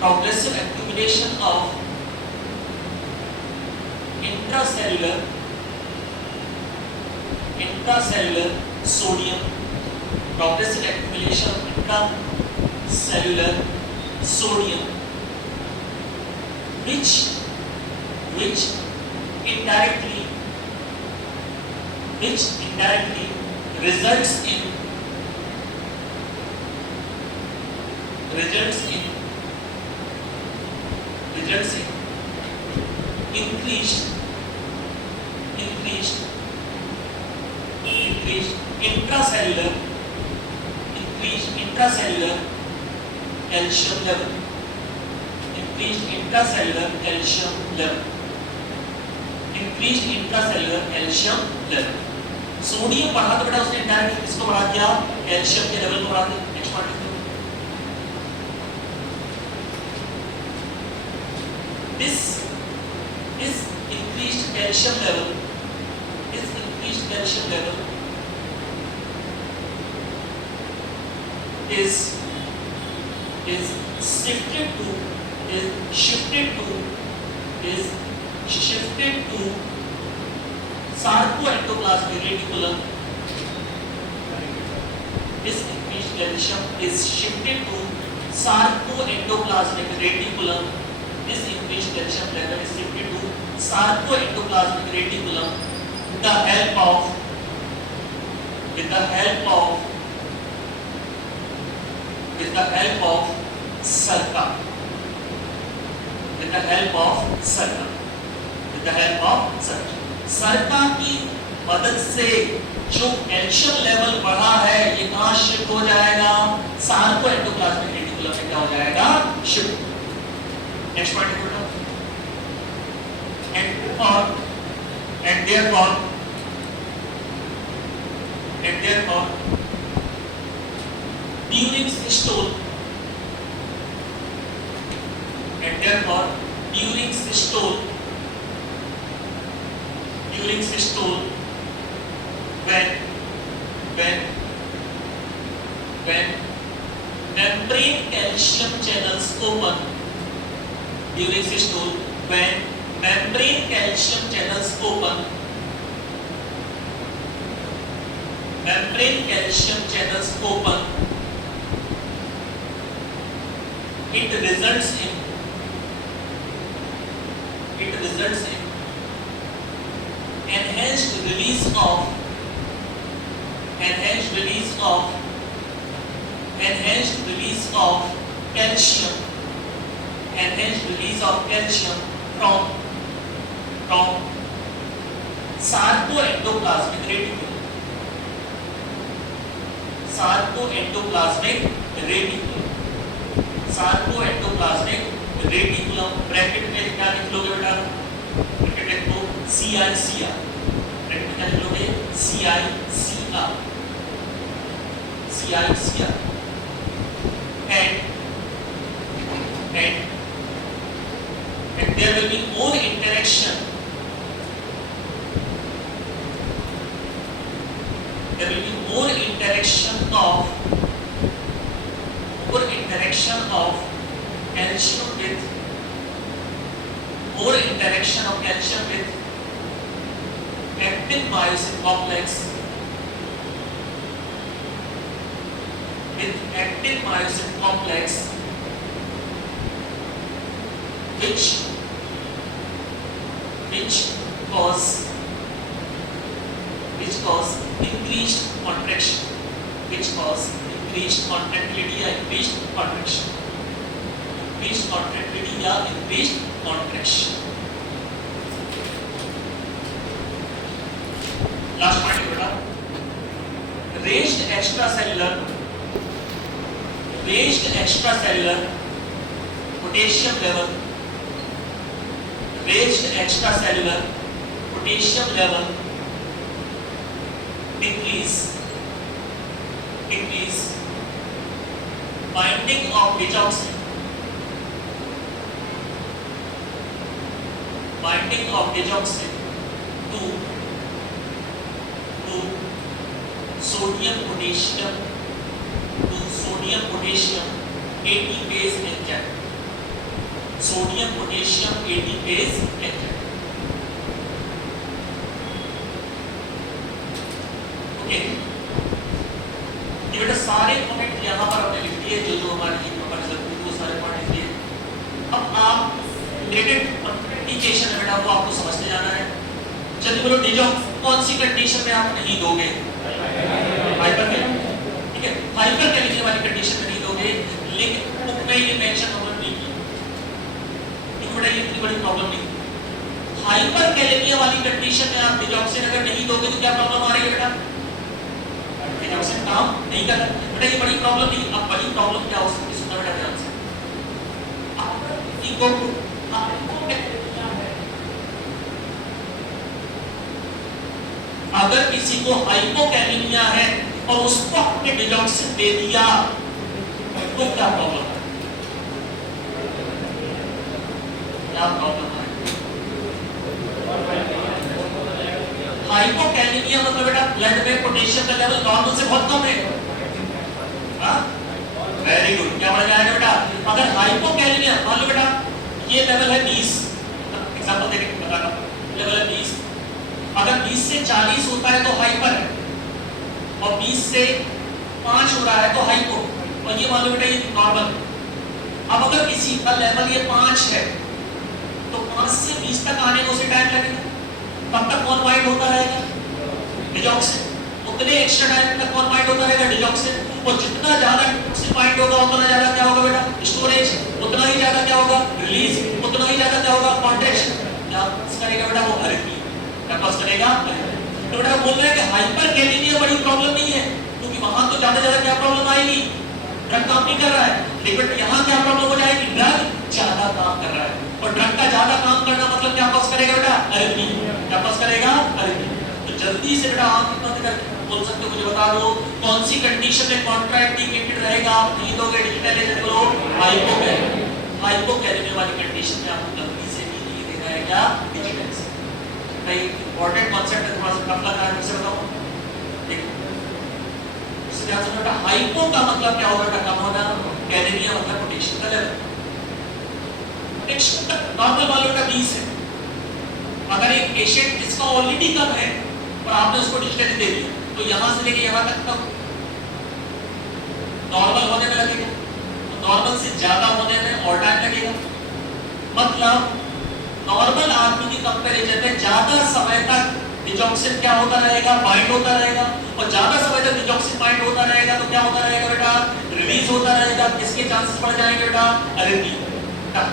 progressive accumulation of intracellular sodium, progressive accumulation of intracellular sodium, which indirectly results in increased intracellular calcium level. Increased intracellular calcium level. Sodium बढ़ा तो बेटा उसने indirectly किसको बढ़ा दिया? Calcium के level को बढ़ा दिया. नेक्स्ट पॉइंट लिखो. This increased calcium level is shifted to sarcoendoplasmic reticulum. This increased calcium is shifted to sarcoendoplasmic reticulum. This increased calcium level is shifted to sarcoendoplasmic reticulum with the help of SERCA. SERCA की मदद से जो calcium level बढ़ा है ये कहां shift हो जाएगा? सार्कोएंडोप्लाज्मिक रेटिकुलम में क्या हो जाएगा? शिफ्ट. नेक्स्ट पॉइंट देखो. and therefore during systole when membrane calcium channels open during systole, when membrane calcium channels open, it results in enhanced release of calcium from sarcoendoplasmic reticulum. Bracket में क्या लिख लोगे बेटा? ब्रैकेट को CICR. Bracket में क्या लिख लोगे? CICR. and there will be more interaction of calcium with actin myosin complex which cause increased contraction, increased contractility या increased contraction. Last point बेटा, raised extracellular potassium level increase binding of digoxin to sodium potassium ATPase enzyme. Sodium potassium ATPase enzyme. Okay, ये बेटा सारे point यहाँ पर हमने लिख दिए जो हमारी जरूरी वो सारे पॉइंट लिख दिए। अब आप रिलेटेड इंडिकेशन है बेटा वो आपको समझते जाना है। जल्दी बोलो डिजॉक्स कौन सी कंडीशन में आप नहीं दोगे? हाइपरकैलेमिया, ठीक है, हाइपरकैलेमिया वाली कंडीशन में नहीं दोगे, लेकिन बुक में ये मेंशन हमने नहीं किया क्योंकि बेटा ये इतनी बड़ी प्रॉब्लम नहीं। हाइपरकैलेमिया वाली कंडीशन में आप डिजॉक्सिन अगर नहीं दोगे तो क्या प्रॉब्लम आ रही है बेटा? डिजॉक्सिन काम नहीं कर रहा बेटा, ये बड़ी प्रॉब्लम नहीं। अब बड़ी प्रॉब्लम क्या हो सकती है? सुनना बेटा ध्यान से। अगर किसी को हाइपोकैलेमिया है और उसको आपने डिजॉक्सिन दे दिया तो क्या प्रॉब्लम है? क्या प्रॉब्लम है? हाइपोकैलेमिया मतलब बेटा ब्लड में पोटेशियम का लेवल नॉर्मल से बहुत कम है। वेरी गुड, क्या बढ़ जाएगा बेटा? अगर हाइपोकैलेमिया मान लो बेटा ये लेवल है 20, एग्जांपल देके बताना, लेवल है 20, अगर 20 से 40 होता है तो हाइपर है और 20 से 5 हो रहा है तो हाइपो, और ये मान लो बेटा ये नॉर्मल। अब अगर किसी का लेवल ये 5 है तो 5 से 20 तक आने को उसे टाइम लगेगा, तब तक कौन बाइंड होता रहेगा? डिजॉक्सिन। उतने एक्स्ट्रा टाइम तक कौन बाइंड होता रहेगा? डिजॉक्सिन। और जितना ज्यादा डिजॉक्सिन बाइंड होगा उतना ज्यादा क्या होगा बेटा? स्टोरेज। उतना ही ज्यादा क्या होगा? रिलीज। उतना ही ज्यादा क्या होगा? कॉन्ट्रैक्शन। क्या करेगा बेटा? वो अरिथमिया कॉज करेगा। तो बेटा बोल रहे हैं कि हाइपरकैलेमिया बड़ी प्रॉब्लम नहीं है क्योंकि वहां तो ज्यादा क्या प्रॉब्लम आएगी? ड्रग काम नहीं कर रहा है, लेकिन यहाँ क्या प्रॉब्लम हो जाएगी? ड्रग ज्यादा काम कर रहा है, और ड्रग का ज्यादा काम करना मतलब क्या कॉज करेगा बेटा? अरिथमिया। क्या कॉज करेगा? अरिथमिया। तो जल्दी से बेटा आप कितना करके बोल सकते हो? मुझे बता दो कौन सी कंडीशन में कॉन्ट्राइंडिकेटेड रहेगा? आप नहीं दोगे डिजिटलाइजेशन को? हाइपोकैलेमिया वाली कंडीशन में आपको गलती से भी नहीं देना है क्या? डिजिटलाइजेशन। भाई इंपॉर्टेंट कांसेप्ट है, थोड़ा सा टफ लग रहा है, फिर बताऊं। देखो इससे ध्यान से बेटा, हाइपो का मतलब क्या होगा बेटा? कम होना। कैलेमिया मतलब पोटेशियम का लेवल। पोटेशियम का नॉर्मल मान लो बेटा 20 है। अगर एक पेशेंट जिसका ऑलरेडी कम है और आपने उसको डिजिटल दे दिया तो यहां से लेके यहां तक कम नॉर्मल होने में लगेगा, तो नॉर्मल से ज्यादा होने में और टाइम लगेगा। मतलब नॉर्मल आदमी की कंपैरिजन में ज्यादा समय तक डिजॉक्सिन क्या होता रहेगा? बाइंड होता रहेगा, और ज्यादा समय तक डिजॉक्सिन बाइंड होता रहेगा तो क्या होता रहेगा बेटा? रिलीज होता रहेगा। किसके चांसेस बढ़ जाएंगे बेटा? अरिथमिया।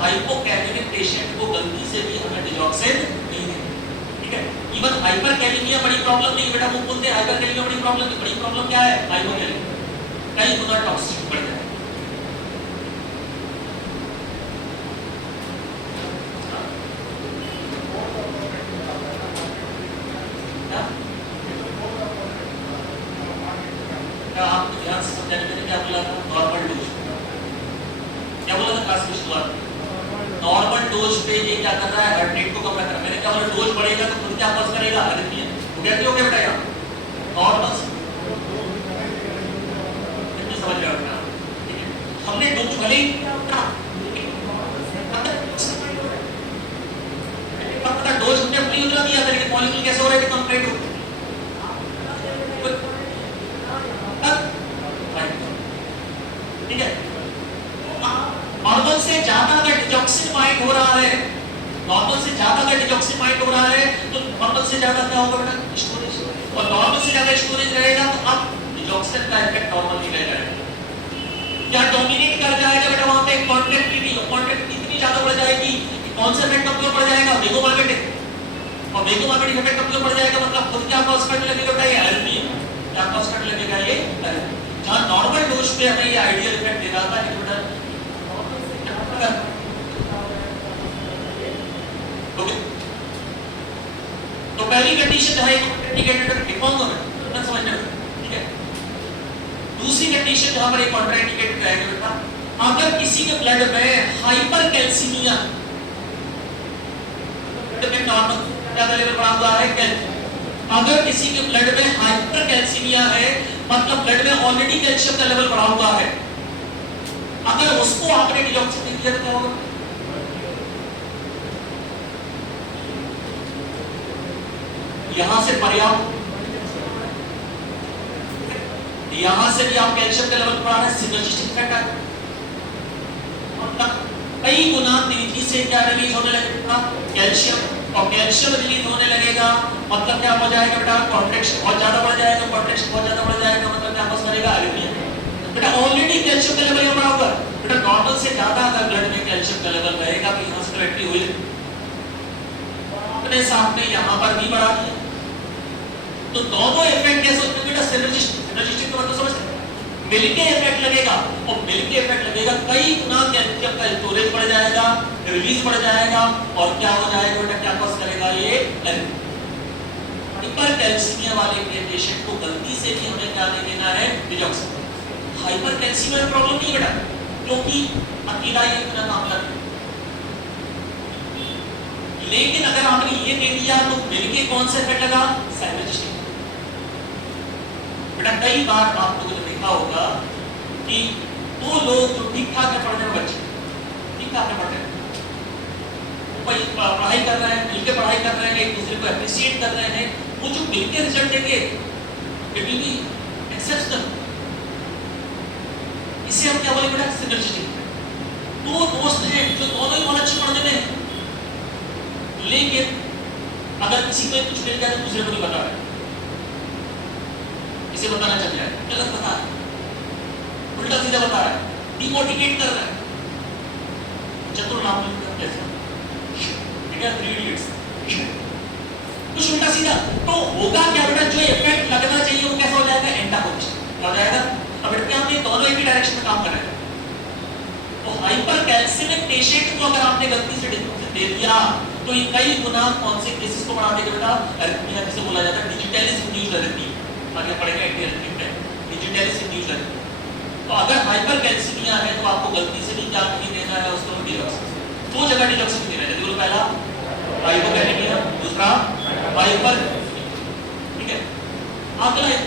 हाइपोकैलेमिक पेशेंट को गलती से भी हमें डिजॉक्सिन नहीं देना, ठीक है? इवन हाइपरकैलेमिया बड़ी प्रॉब्लम नहीं बेटा, वो बोलते हैं हाइपरकैलेमिया बड़ी प्रॉब्लम नहीं। बड़ी प्रॉब्लम क्या है? हाइपोकैलेमिया कई गुना टॉक्सिक बढ़ जाए। नॉर्मल डोज पे ये क्या कर रहा है? हार्ट रेट को कम रख रहा है। मैंने क्या बोला? डोज बढ़ेगा तो खुद क्या कॉज करेगा? अरिथमिया। तो कहते हो क्या बेटा? यहाँ नॉर्मल कितनी समझ रहे हो बेटा? ठीक है, हमने डोज भले ही पता डोज हमने अपनी उतना दिया था, लेकिन मॉलिक्यूल कैसे हो रहे थे? कंप्लीट हो। ठीक है, नॉर्मल से ज्यादा अगर डिजॉक्सिन बाइंड हो रहा है, नॉर्मल से ज्यादा अगर डिजॉक्सिन बाइंड हो रहा है तो नॉर्मल से ज्यादा क्या होगा बेटा? स्टोरेज। और नॉर्मल से ज्यादा स्टोरेज रहेगा तो अब डिजॉक्सिन का इफेक्ट नॉर्मल नहीं रहेगा। क्या डोमिनेट कर जाएगा बेटा? वहां पे कॉन्ट्रैक्टिलिटी, कॉन्ट्रैक्टिलिटी इतनी ज्यादा बढ़ जाएगी कि कौन सा इफेक्ट कमजोर पड़ जाएगा? वेगोमार्गेटिक। और वेगोमार्गेटिक इफेक्ट कमजोर पड़ जाएगा मतलब खुद क्या कॉज करने लगेगा बेटा? ये अरिथमिया। क्या कॉज करने लगेगा? ये अरिथमिया। जहां नॉर्मल डोज पे हमें ये आइडियल इफेक्ट दे रहा था, लेकिन बेटा तो पहली कंडीशन है इंडिकेटर डिफॉर्म होना, समझ दूसरी कंडीशन जहां पर एक कॉन्ट्राइंडिकेट करेंगे बेटा, अगर किसी के ब्लड में हाइपर कैल्सीमिया, ब्लड में नॉर्मल ज्यादा लेवल बढ़ा हुआ है कैल्शियम, अगर किसी के ब्लड में हाइपर कैल्सीमिया है मतलब ब्लड में ऑलरेडी कैल्शियम का लेवल बढ़ा हुआ है, अगर उसको आपने डिलॉक्सिफिन दिया तो क्या होगा? यहां से पर्याप्त, यहां से भी आप कैल्शियम का लेवल बढ़ा रहे हैं, सिनर्जिस्टिक इफेक्ट है, मतलब कई गुना तेजी से क्या रिलीज होने लगेगा कैल्शियम, और कैल्शियम रिलीज होने लगेगा मतलब क्या हो जाएगा बेटा, कॉन्ट्रैक्शन बहुत ज्यादा बढ़ जाएगा, कॉन्ट्रैक्शन बहुत ज्यादा बढ़ जाएगा मतलब क्या बस करेगा एरिथमिया। बेटा ऑलरेडी कैल्शियम का लेवल यहाँ बढ़ा हुआ है, बेटा नॉर्मल से ज्यादा अगर ब्लड में कैल्शियम का लेवल रहेगा तो यहाँ से एक्टिव हुई, अपने साथ में यहाँ पर भी बढ़ा दिया, तो दोनों इफेक्ट कैसे होते हैं बेटा, सिनर्जिस्टिक का मतलब समझते हैं, मिलके इफेक्ट लगेगा, और मिलके इफेक्ट लगेगा कई गुना कैल्शियम का स्टोरेज बढ़ जाएगा, रिलीज बढ़ जाएगा, और क्या हो जाएगा बेटा, क्या कॉज करेगा ये हाइपर कैल्सीमिया वाले पेशेंट को गलती से भी हमें क्या दे देना है, डिलॉक्सिफिन। हाइपर कैल्सीमिया प्रॉब्लम नहीं बेटा, क्योंकि अकेला ये इतना काम कर, लेकिन अगर आपने ये दे दिया तो मिलके कौन सा इफेक्ट लगा, सिनर्जिस्टिक। बेटा कई बार आप लोगों ने देखा होगा कि दो लोग जो ठीक ठाक पढ़ रहे हैं, बच्चे ठीक ठाक पढ़ रहे हैं, पढ़ाई कर रहे हैं, मिलकर पढ़ाई कर रहे हैं, एक दूसरे को एप्रिशिएट कर रहे हैं, वो जो मिलकर रिजल्ट देंगे इट विल बी एक्सेप्शनल। इसे हम क्या बोलेंगे बेटा, सिनर्जिस्टिक। दो दोस्त हैं जो दोनों ही बहुत अच्छे पढ़ने में हैं, लेकिन अगर किसी को कुछ मिल जाए तो दूसरे को नहीं बता रहे, इसे बताना चल जाए गलत बता रहा है, उल्टा सीधा बता रहा है, डिमोटिवेट कर रहा है। चतुर नाम कैसे, ठीक है, 3 इडियट्स, कुछ उल्टा सीधा, तो होगा क्या बेटा, जो इफेक्ट लगना चाहिए वो कैसा हो जाएगा, एंटागोनिस्ट हो जाएगा। अब बेटा आपने दोनों एक ही डायरेक्शन में काम कर रहे हैं, तो हाइपर कैल्सीमिक पेशेंट को अगर आपने गलती से दे दिया तो ये कई गुना कॉन्सिक्वेंसेस को बढ़ा देगा बेटा, एरिथमिया जिसे बोला जाता है डिजिटलिस इंड्यूस्ड एरिथमिया, आगे पढ़ेगा एंटी में डिजिटलिस इंड्यूस्ड एरिथमिया। तो अगर हाइपर कैल्सीमिया है तो आपको गलती से भी क्या नहीं देना है, उसको डिलॉक्सिफिन, दो जगह डिलॉक्सिफिन देना है, देखो पहला हाइपोकैलेमिया, दूसरा हाइपर, ठीक है, अगला एक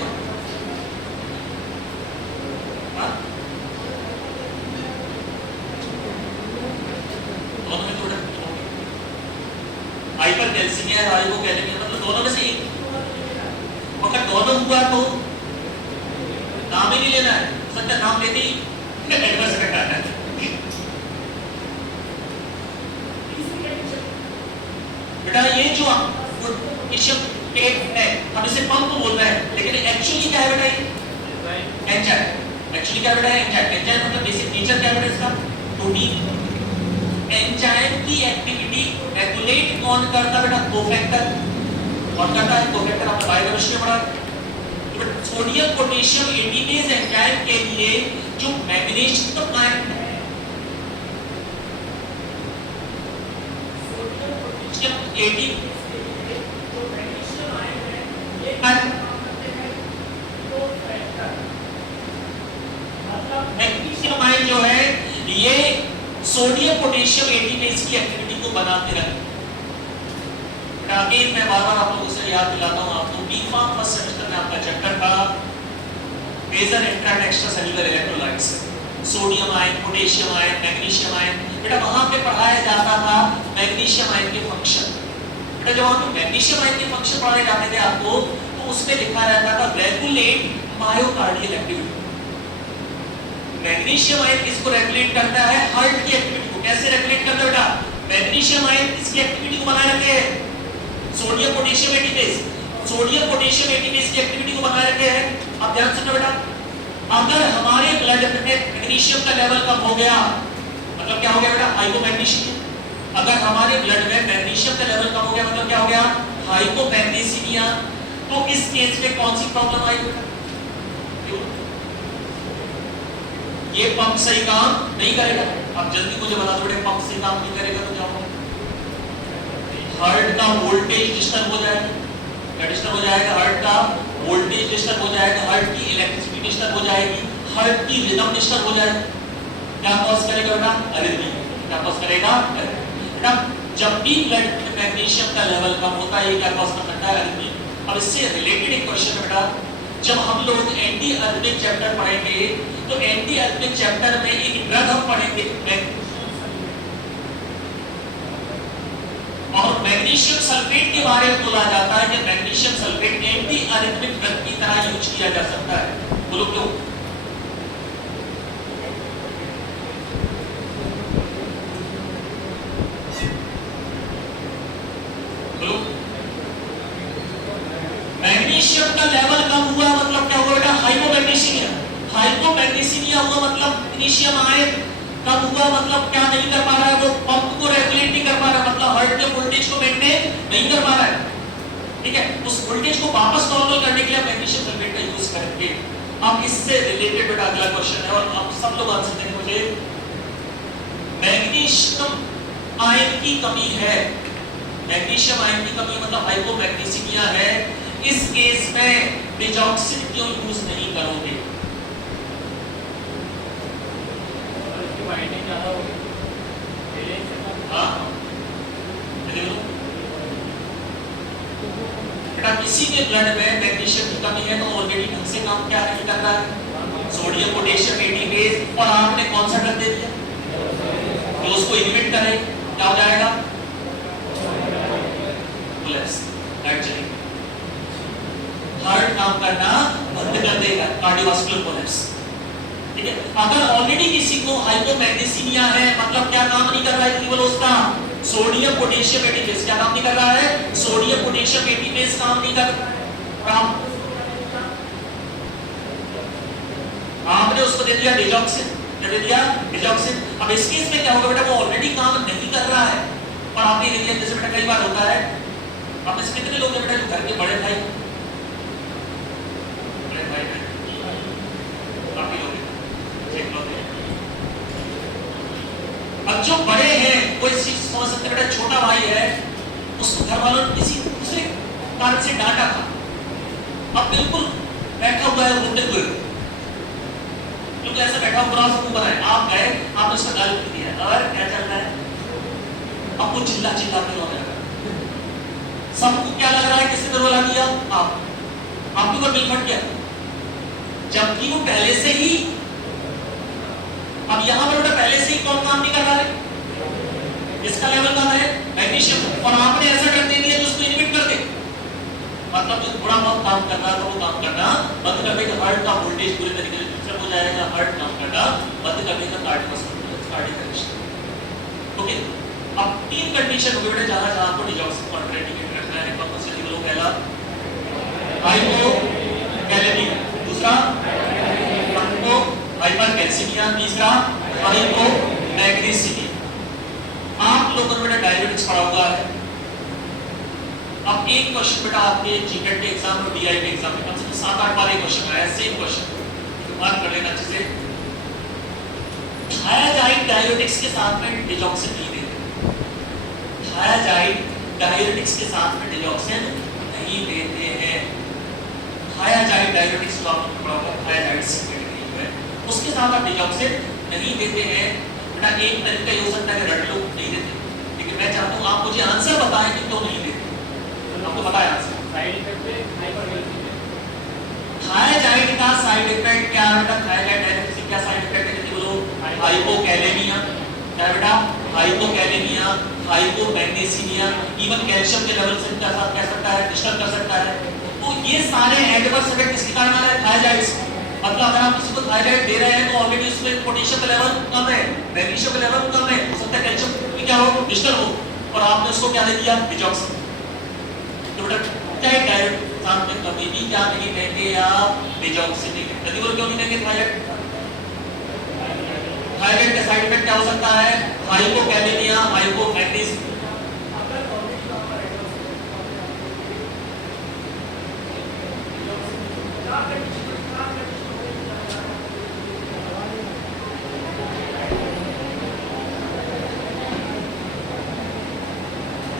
दोनों में थोड़ा हाइपर कैल्सीमिया है, हाइपोकैलेमिया, मतलब दोनों में से एक, अगर दोनों हुआ तो नाम ही नहीं लेना है, सकता नाम लेते ही एडवर्स इफेक्ट आता है। बेटा ये जो पोटेशियम पेट है, हम इसे पंप बोल रहे हैं, लेकिन एक्चुअली क्या है बेटा, ये एंजाइम, एक्चुअली क्या बेटा है, एंजाइम। एंजाइम मतलब बेसिक नेचर क्या बेटा इसका, प्रोटीन। एंजाइम की एक्टिविटी रेगुलेट कौन करता बेटा, कोफैक्टर, कौन करता है, कोफैक्टर, आपने बायोकेमिस्ट्री में पढ़ा। तो सोडियम पोटेशियम एटीपेज एंजाइम के लिए जो मैग्नीशियम आयन है, एटीपेज जो मैग्नीशियम आयन है, ये आयन करते हैं कोफैक्टर, मतलब मैग्नीशियम आयन जो है ये सोडियम पोटेशियम एटीपेज की एक्टिविटी को बनाते रहते हैं। अगेन मैं बार-बार आप लोगों से याद दिलाता हूं, आपको बीफार्म फर्स्ट सेमेस्टर में आपका चैप्टर था major intra and extra cellular electrolytes, sodium ion, potassium ion, magnesium ion. बेटा वहां पे पढ़ाया जाता था मैग्नीशियम आयन के फंक्शन। बेटा जब वहां पे मैग्नीशियम आयन के फंक्शन पढ़ाए जाते थे आपको, तो उसमें लिखा रहता था regulate myocardial activity. Magnesium ion किसको रेगुलेट करता है, हार्ट की एक्टिविटी को। कैसे रेगुलेट करता है बेटा, मैग्नीशियम आयन किसकी एक्टिविटी को बनाए रखे हैं, sodium potassium ATPase, sodium potassium ATPase की एक्टिविटी को बनाए रखे हैं। अब ध्यान सुनो बेटा, अगर हमारे ब्लड में मैग्नीशियम का लेवल कम हो गया मतलब क्या हो गया बेटा, हाइपोमैग्नीशियम। अगर हमारे ब्लड में मैग्नीशियम का लेवल कम हो गया मतलब क्या हो गया, हाइपोमैग्नीसीमिया। तो इस केस में कौन सी प्रॉब्लम आई बेटा, ये पंप सही काम नहीं करेगा। अब जल्दी मुझे बता दो बेटे, पंप सही काम नहीं करेगा तो क्या होगा, हार्ट का वोल्टेज डिस्टर्ब हो जाएगा। क्या डिस्टर्ब हो जाएगा, हार्ट का वोल्टेज डिस्टर्ब हो जाएगा, हार्ट की इलेक्ट्रिसिटी डिस्टर्ब हो जाएगी, हार्ट की रिदम डिस्टर्ब हो जाए, क्या कॉज करेगा बेटा? अरिथमिया। क्या कॉज करेगा? बेटा जब भी ब्लड में मैग्नीशियम का लेवल कम होता है, ये क्या कॉज कर सकता है? अरिथमिया। अब इससे रिलेटेड एक क्वेश्चन है बेटा, जब हम लोग एंटी अरिथमिक चैप्टर पढ़ेंगे तो एंटी अरिथमिक चैप्टर में एक ड्रग हम पढ़ेंगे और मैग्नीशियम सल्फेट के बारे में बोला जाता है कि magnesium sulphate anti arrhythmic drug की तरह यूज किया जा सकता है। बोलो क्यों? बोलो। मैग्नीशियम का लेवल कम हुआ मतलब क्या हुआ बेटा? हाइपोमैग्नीसीमिया। हाइपोमैग्नीसीमिया हुआ मतलब मैग्नीशियम आयन कम हुआ मतलब क्या नहीं कर पा रहा है? वो पंप को रेगुलेट नहीं कर पा रहा है, मतलब हार्ट के वोल्टेज को मेंटेन नहीं कर पा रहा है। ठीक है, उस वोल्टेज को वापस नॉर्मल करने के लिए मैग्नीशियम सल्फेट का यूज करेंगे। अब इससे रिलेटेड बेटा अगला क्वेश्चन है और आप सब लोग आंसर देंगे मुझे। मैग्नीशियम आयन की कमी है, मैग्नीशियम आयन की कमी मतलब हाइपोमैग्नीसीमिया है, इस केस में डिजॉक्सिन क्यों यूज नहीं करोगे? बेटा किसी के ब्लड में मैग्नीशियम की कमी है तो ऑलरेडी ढंग से काम क्या नहीं कर रहा है? सोडियम पोटेशियम एटीपेज, और आपने कौन सा ड्रग दे दिया तो उसको इनहिबिट करे, क्या हो जाएगा? कोलैप्स, हार्ट चलेगा, हार्ट काम करना बंद कर देगा, कार्डियोवास्कुलर कोलैप्स। ठीक है, अगर ऑलरेडी किसी को हाइपोमैग्नीसीमिया है मतलब क्या काम नहीं कर रहा है? केवल उसका सोडियम पोटेशियम एटीपेज क्या काम नहीं कर रहा है? सोडियम पोटेशियम एटीपेज काम नहीं कर रहा है। आपने उसको दे दिया डिजॉक्सिन, दे दिया डिजॉक्सिन। अब इस केस में क्या होगा बेटा? वो ऑलरेडी काम नहीं कर रहा है और आपने दे दिया। जैसे बेटा कई बार होता है, आप में से कितने लोग हैं बेटा जो घर के बड़े भाई काफी लोग हैं, अब जो बड़े हैं वो इस चीज समझ सकते हैं बेटा, छोटा भाई है उसको घर वालों ने किसी दूसरे कारण से डांटा था, अब बिल्कुल बैठा हुआ है रोते हुए, क्योंकि ऐसा बैठा हुआ बुरा मुंह बनाए, आप गए आपने उसका गाल कर दिया, और क्या चल रहा है? अब वो चिल्ला चिल्ला के रोने लगा। सबको क्या लग रहा है किसने दरवाजा दिया? आपके ऊपर बिल फट गया, जबकि वो पहले से ही, अब यहां पर पहले से ही कौन काम नहीं कर रहा है? इसका लेवल कम है मैग्नीशियम, और आपने ऐसा कर दिया जो उसको इनहिबिट कर दे, मतलब जो थोड़ा बहुत काम कर रहा था वो काम करना बंद कर देगा, हार्ट का वोल्टेज पूरी तरीके से डिस्टर्ब हो जाएगा, हार्ट काम करना बंद कर देगा, कार्डियक अरेस्ट। ओके, अब तीन कंडीशन हो गए जहां जहां आपको डिजॉक्सिन कॉन्ट्राइंडिकेट रखना है। कौन सी बोलो? पहला हाइपोकैलेमिया, दूसरा हाइपरकैल्सीमिया, तीसरा हाइपोमैग्नीसीमिया। आप लोगों ने बेटा डायबिटीज पढ़ा हुआ है। अब एक क्वेश्चन बेटा आपके जीकेट के एग्जाम और डीआई के एग्जाम में कम से कम 7-8 बार एक क्वेश्चन आया, सेम क्वेश्चन, मार्क कर लेना अच्छे से। थायाजाइड डायबिटिक्स के साथ में डिजॉक्सिन नहीं देते, थायाजाइड डायबिटिक्स के साथ में डिजॉक्सिन नहीं देते हैं। थायाजाइड डायबिटिक्स जो आपने पढ़ा होगा, थायाजाइड सिगरेट है, उसके साथ आप डिजॉक्सिन नहीं देते हैं। बेटा एक तरीका ये हो सकता है कि रट लो नहीं देते, लेकिन मैं चाहता हूं आप मुझे आंसर बताएं कि क्यों नहीं देते। आपको पता है आंसर? साइड इफेक्ट है हाइपरकैल्सीमिया। थायाजाइड का साइड इफेक्ट क्या है बेटा? थायाजाइड डायबिटिक्स क्या साइड इफेक्ट है? बोलो हाइपोकैलेमिया। क्या बेटा? हाइपोकैलेमिया, हाइपोमैग्नीसीमिया, इवन कैल्शियम के लेवल से क्या सकता है? डिस्टर्ब कर सकता है। तो ये सारे एडवर्स इफेक्ट किसके कारण आ रहे हैं? थायाजाइड। मतलब अगर आप किसी को थायराइड दे रहे हैं तो ऑलरेडी उसमें पोटेशियम का लेवल कम है, मैग्नीशियम का लेवल कम है, हो सकता है कैल्शियम की क्या हो? डिस्टर्ब हो, और आपने उसको क्या दे दिया? डिजॉक्सिन। तो बेटा चाहे डायरेक्ट साथ में कभी भी क्या नहीं देंगे आप? डिजॉक्सिन नहीं देंगे। यदि वो क्यों नहीं देंगे थायराइड? थायराइड का साइड इफेक्ट क्या हो सकता है? हाइपोकैलेमिया, हाइपोमैग्नीसिमिया।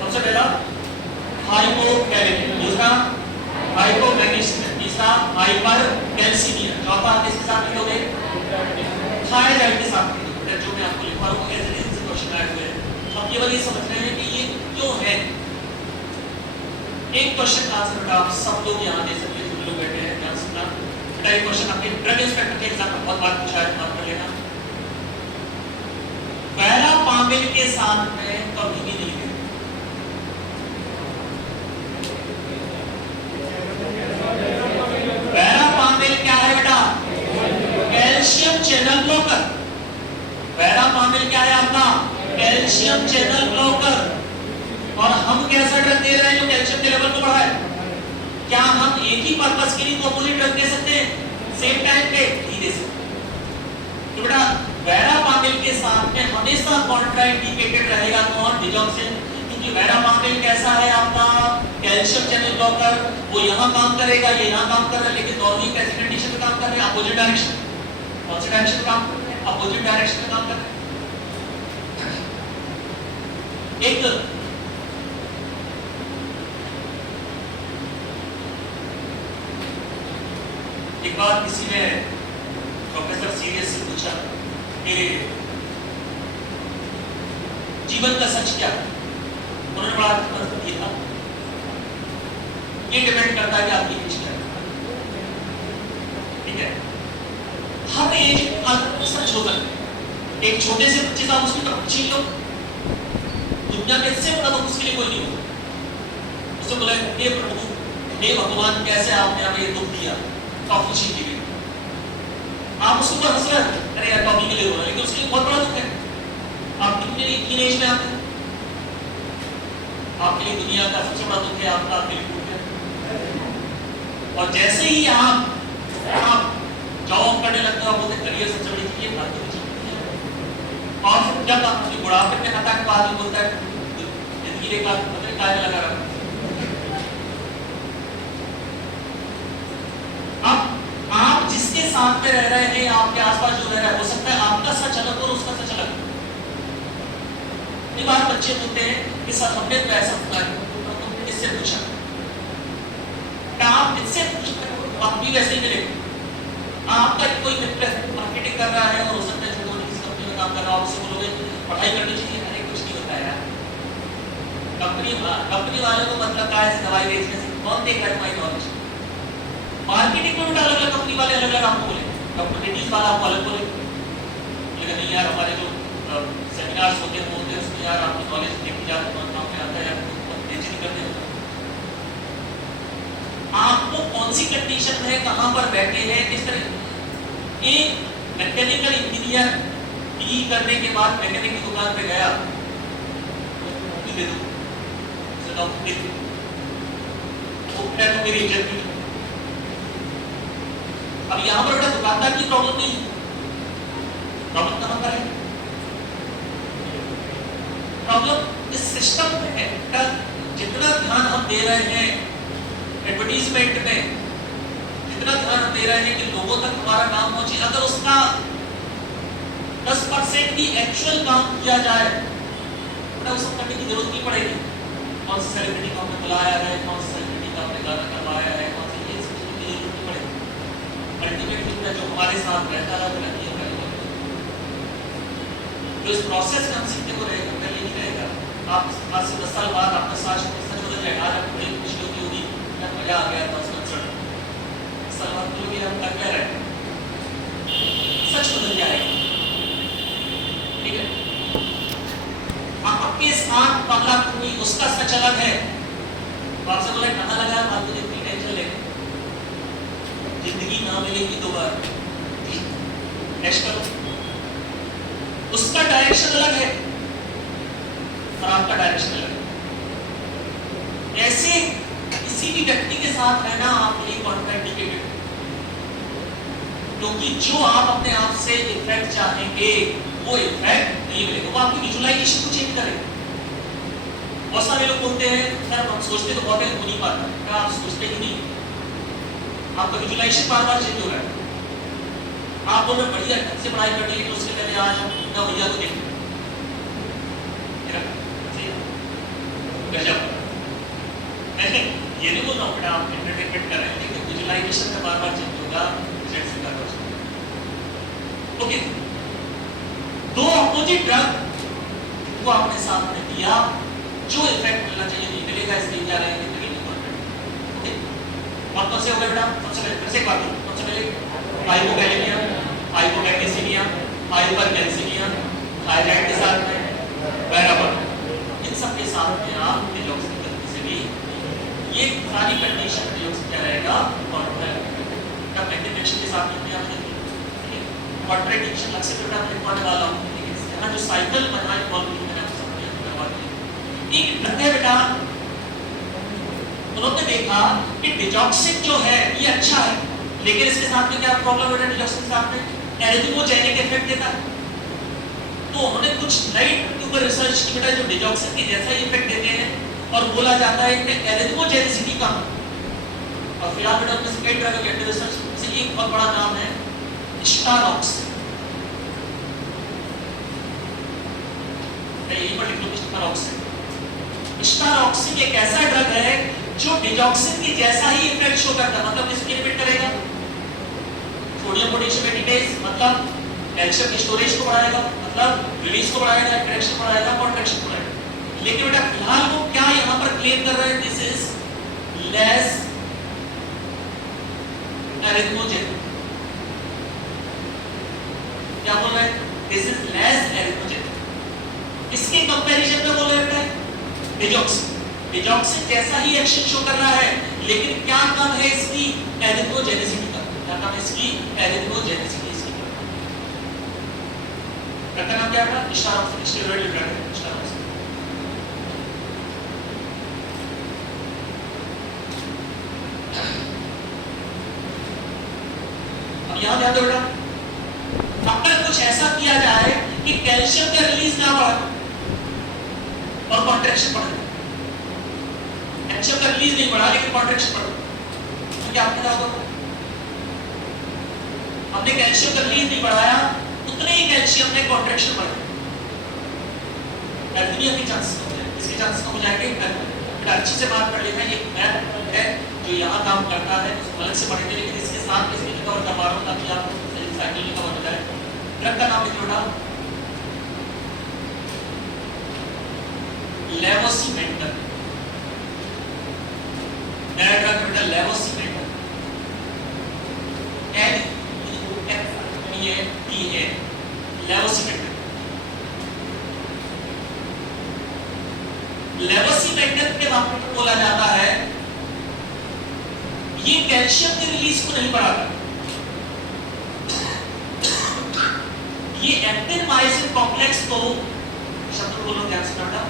सबसे पहला हाइपोकैलेमिया, दूसरा हाइपोमैग्नीसिमिया, तीसरा हाइपरकैल्सीमिया, चौथा किसके साथ लिखोगे? दिखाया जाए के साथ बेटा जो मैं आपको लिखवा रहा हूँ एज इट इज क्वेश्चन आए हुए हैं। हम केवल ये समझ रहे हैं कि ये क्यों है। एक क्वेश्चन का आंसर बेटा आप सब लोग यहाँ दे सकते हैं, जो लोग बैठे हैं ध्यान सुनना बेटा। ये क्वेश्चन आपके ड्रग इंस्पेक्टर के एग्जाम में बहुत बार पूछा है, नोट कर लेना। वेरापामिल के साथ में कभी भी नहीं है। वेरापामिल क्या है बेटा? Calcium channel blocker. वेरापामिल क्या है आपका? Calcium channel blocker. और हम कैसा ड्रग दे रहे हैं जो कैल्शियम के लेवल को बढ़ाए? क्या हम एक ही पर्पस के लिए अपोजिट ड्रग दे सकते हैं सेम टाइम पे? नहीं दे सकते। तो बेटा वेरापामिल के साथ में हमेशा कॉन्ट्राइंडिकेटेड रहेगा कौन? डिजॉक्सिन। क्योंकि वेरापामिल कैसा है आपका? Calcium channel blocker. वो यहाँ काम करेगा, ये यहाँ काम कर रहा है, लेकिन दोनों ही कैसी कंडीशन में काम कर रहे हैं? Opposite direction. कौन सी डायरेक्शन में काम कर रहे हैं? अपोजिट डायरेक्शन में काम कर रहे हैं। एक बार किसी ने प्रोफेसर सीरियस से पूछा कि जीवन का सच क्या है? उन्होंने बड़ा उत्तर दिया, ये डिपेंड करता है कि आपकी एज क्या है। ठीक है, हर एज अलग सच हो सकता है। एक छोटे से बच्चे से आप उसकी तरफ छीन लो, दुनिया में इससे बड़ा तो उसके लिए कोई नहीं होगा। उससे बोला हे प्रभु, हे भगवान, कैसे आपने हमें ये दुख दिया टॉफी छीन के लिए। आप उसके ऊपर हंस रहे हैं, अरे यार टॉफी के लिए हो रहा है, लेकिन उसके लिए बहुत बड़ा दुख है। आप कितने टीन एज में आते हैं, आपके लिए दुनिया का सबसे बड़ा दुख है आपका, आपके लिए दुख है। और जैसे ही आप जॉब करने लगते हो, आप बोलते करियर सबसे बड़ी चीज है, बाकी कुछ नहीं है। और फिर जब आप बुढ़ापे में आता है तो आदमी बोलता है जिंदगी एक बार पता नहीं क्या लगा रहा। आप जिसके साथ में रह रहे हैं, आपके आसपास जो रह रहा है, हो सकता है आपका सच अलग और उसका सच अलग। कई बार बच्चे बोलते हैं कि सर हमने तो ऐसा सुना है, तो इससे पूछा, आप इससे आप भी वैसे ही मिलेंगे। आपका कोई मित्र मार्केटिंग कर रहा है और हो सकता है जो किसी कंपनी में काम कर रहा है, आपसे बोलोगे पढ़ाई करनी चाहिए, अरे कुछ नहीं होता यार। कंपनी वाले को मतलब क्या है दवाई बेचने से, कौन देख रहा है तुम्हारी नॉलेज? मार्केटिंग में अलग अलग कंपनी वाले अलग अलग आपको बोले, कंपनीज वाला आपको अलग बोले। लेकिन नहीं यार, हमारे जो सेमिनार्स होते हैं उसमें यार आपकी नॉलेज देखी जाती है, काम में आता है, आपको बेइज्जती करते हो। आपको कौन सी कंडीशन में कहां पर बैठे हैं, किस तरह। एक मैकेनिकल इंजीनियर बी करने के बाद मैकेनिक की दुकान पे गया, दे दो वो मेरी इज्जत नहीं। अब यहाँ पर बेटा दुकानदार की प्रॉब्लम नहीं है, प्रॉब्लम कहां पर है? प्रॉब्लम इस सिस्टम में है। जितना ध्यान हम दे रहे हैं एडवर्टीजमेंट में, जितना ध्यान हम दे रहे हैं कि लोगों तक हमारा नाम पहुंचे, अगर उसका 10% भी एक्चुअल काम किया जाए तो वो सब करने की जरूरत नहीं पड़ेगी। कौन सी सेलिब्रिटी को हमने बुलाया है, कौन सी सेलिब्रिटी का हमने गाना करवाया है, कौन सी ये सब चीजों की जरूरत नहीं पड़ेगी। अल्टीमेटली जो हमारे साथ रहता है वो नहीं करेगा। जो इस प्रोसेस में हम सीखने को रहेगा कल नहीं रहेगा। आप आज से 10 साल बाद आपका सच बदल जाएगा। आज आपको बड़ी खुशी होती होगी, क्या मजा आ गया था उस कंसर्ट में। साल बाद बोलोगे हम कर क्या रहे, सच बदल जाएगा। ठीक है, आपके साथ पगला कोई उसका सच अलग है, तो आपसे बोला कहाँ लगा फालतू इतनी टेंशन ले, जिंदगी ना मिलेगी दोबारा, ऐश करो। उसका डायरेक्शन अलग है और आपका डायरेक्शन अलग है। ऐसे किसी भी व्यक्ति के साथ रहना आपके लिए कॉन्ट्राइंडिकेटेड, क्योंकि जो आप अपने आप से इफेक्ट चाहेंगे वो इफेक्ट नहीं मिलेगा। वो आपकी विजुअलाइजेशन को चेंज करेगा। बहुत सारे लोग बोलते हैं सर हम सोचते तो बहुत है, हो नहीं पाता। क्या आप सोचते ही नहीं, आपका विजुअलाइजेशन बार बार चेंज हो रहा है। आप बोल रहे बढ़िया ढंग से पढ़ाई करनी है तो उसके पहले आज हम ना भैया को देखें गजब। ये नहीं बोल रहा हूँ बेटा आप एंटरटेनमेंट कर रहे हैं, लेकिन विजुअलाइजेशन का बार बार चेंज होगा। ओके, दो अपोजिट ड्रग को आपने साथ में दिया, जो इफेक्ट मिलना चाहिए नहीं मिलेगा, इसलिए क्या रहेंगे ओके। और कौन से हो गए बेटा? सबसे पहले फिर से एक बात करो, सबसे पहले हाइपोकैलेमिया, हाइपोगैलिसीमिया, हाइपरकैल्सीमिया, थायराइड के साथ में पैराबोल, इन सब के साथ में आप डिलॉक्सिन गलती से भी ये सारी कंडीशन डिलॉक्सिन क्या रहेगा कॉन्ट्रैक्शन के साथ में क्या कॉन्ट्रैक्शन लक्ष्य बेटा मैं पढ़ने वाला हूं, ठीक है। यहां जो साइकिल बना है बहुत मैंने आपको समझाया करवा दिया। एक ड्रग है बेटा, उन्होंने देखा कि डिजॉक्सिन जो है ये अच्छा है, लेकिन इसके साथ में क्या प्रॉब्लम है डिजॉक्सिन के साथ में एरिथ्रोजेनिक इफेक्ट देता है। तो उन्होंने कुछ नई के ऊपर रिसर्च की बेटा जो डिजॉक्सिन की जैसा ही इफेक्ट देते हैं, और बोला जाता है कि एरिथ्रोजेनिसिटी कम। और फिलहाल बेटा उनमें से कई ड्रग के रिसर्च से एक बहुत बड़ा नाम है स्टारॉक्सिन। यही पर लिख लो स्टारॉक्सिन। स्टारॉक्सिन एक ऐसा ड्रग है जो डिजॉक्सिन की जैसा ही इफेक्ट शो करता है, मतलब इसको इनहिबिट करेगा सोडियम पोटेशियम एडिटेज, मतलब कैल्शियम की स्टोरेज को बढ़ाएगा, मतलब रिलीज को बढ़ाएगा, इंटरेक्शन बढ़ाएगा, कॉन्ट्रैक्शन बढ़ाएगा। लेकिन बेटा फिलहाल वो क्या यहां पर क्लेम कर रहे हैं, दिस इज लेस एरिथ्रोजेनिक। क्या बोल रहे हैं? This is less erythrogenic. इसके कंपैरिजन में बोल रहे हैं डिजॉक्सिन, डिजॉक्सिन जैसा ही एक्शन शो कर रहा है, लेकिन क्या कम है इसकी एरिथ्रोजेनिसिटी का। क्या कम है इसकी एरिथ्रोजेनिसिटी इसकी। ड्रग का नाम क्या है? स्टारॉक्सिन, स्टेरॉइड ड्रग है स्टारॉक्सिन। अब यहां ध्यान दो बेटा, अगर कुछ ऐसा किया जाए कि कैल्शियम का रिलीज ना बढ़े और कॉन्ट्रैक्शन बढ़े, कैल्शियम का रिलीज नहीं बढ़ा लेकिन कॉन्ट्रैक्शन बढ़ा, तो क्या आपने क्या होगा? हमने कैल्शियम का रिलीज नहीं बढ़ाया, उतने ही कैल्शियम में कॉन्ट्रैक्शन बढ़ा, एरिथमिया के चांसेस हो जाएंगे। इसके चांसेस कम हो जाएंगे। बेटा अच्छे से बात कर लेना, ये मैथ है जो यहाँ काम करता है, उसको अलग से पढ़ेंगे, लेकिन इसके साथ इसमें कवर करवा रहा हूँ ताकि आपको साइकिल में कवर हो जाए। ड्रग का नाम लिखो बेटा, लेवोसिमेंटर। नया ड्रग बेटा लेवोसिमेंटर, LEVOSIMENTER, लेवोसिमेंटर। लेवोसिमेंटर के बारे में बोला जाता है ये कैल्शियम की रिलीज को नहीं बढ़ाता, ये एक्टिन मायोसिन कॉम्प्लेक्स को, शब्द बोलो ध्यान से बेटा,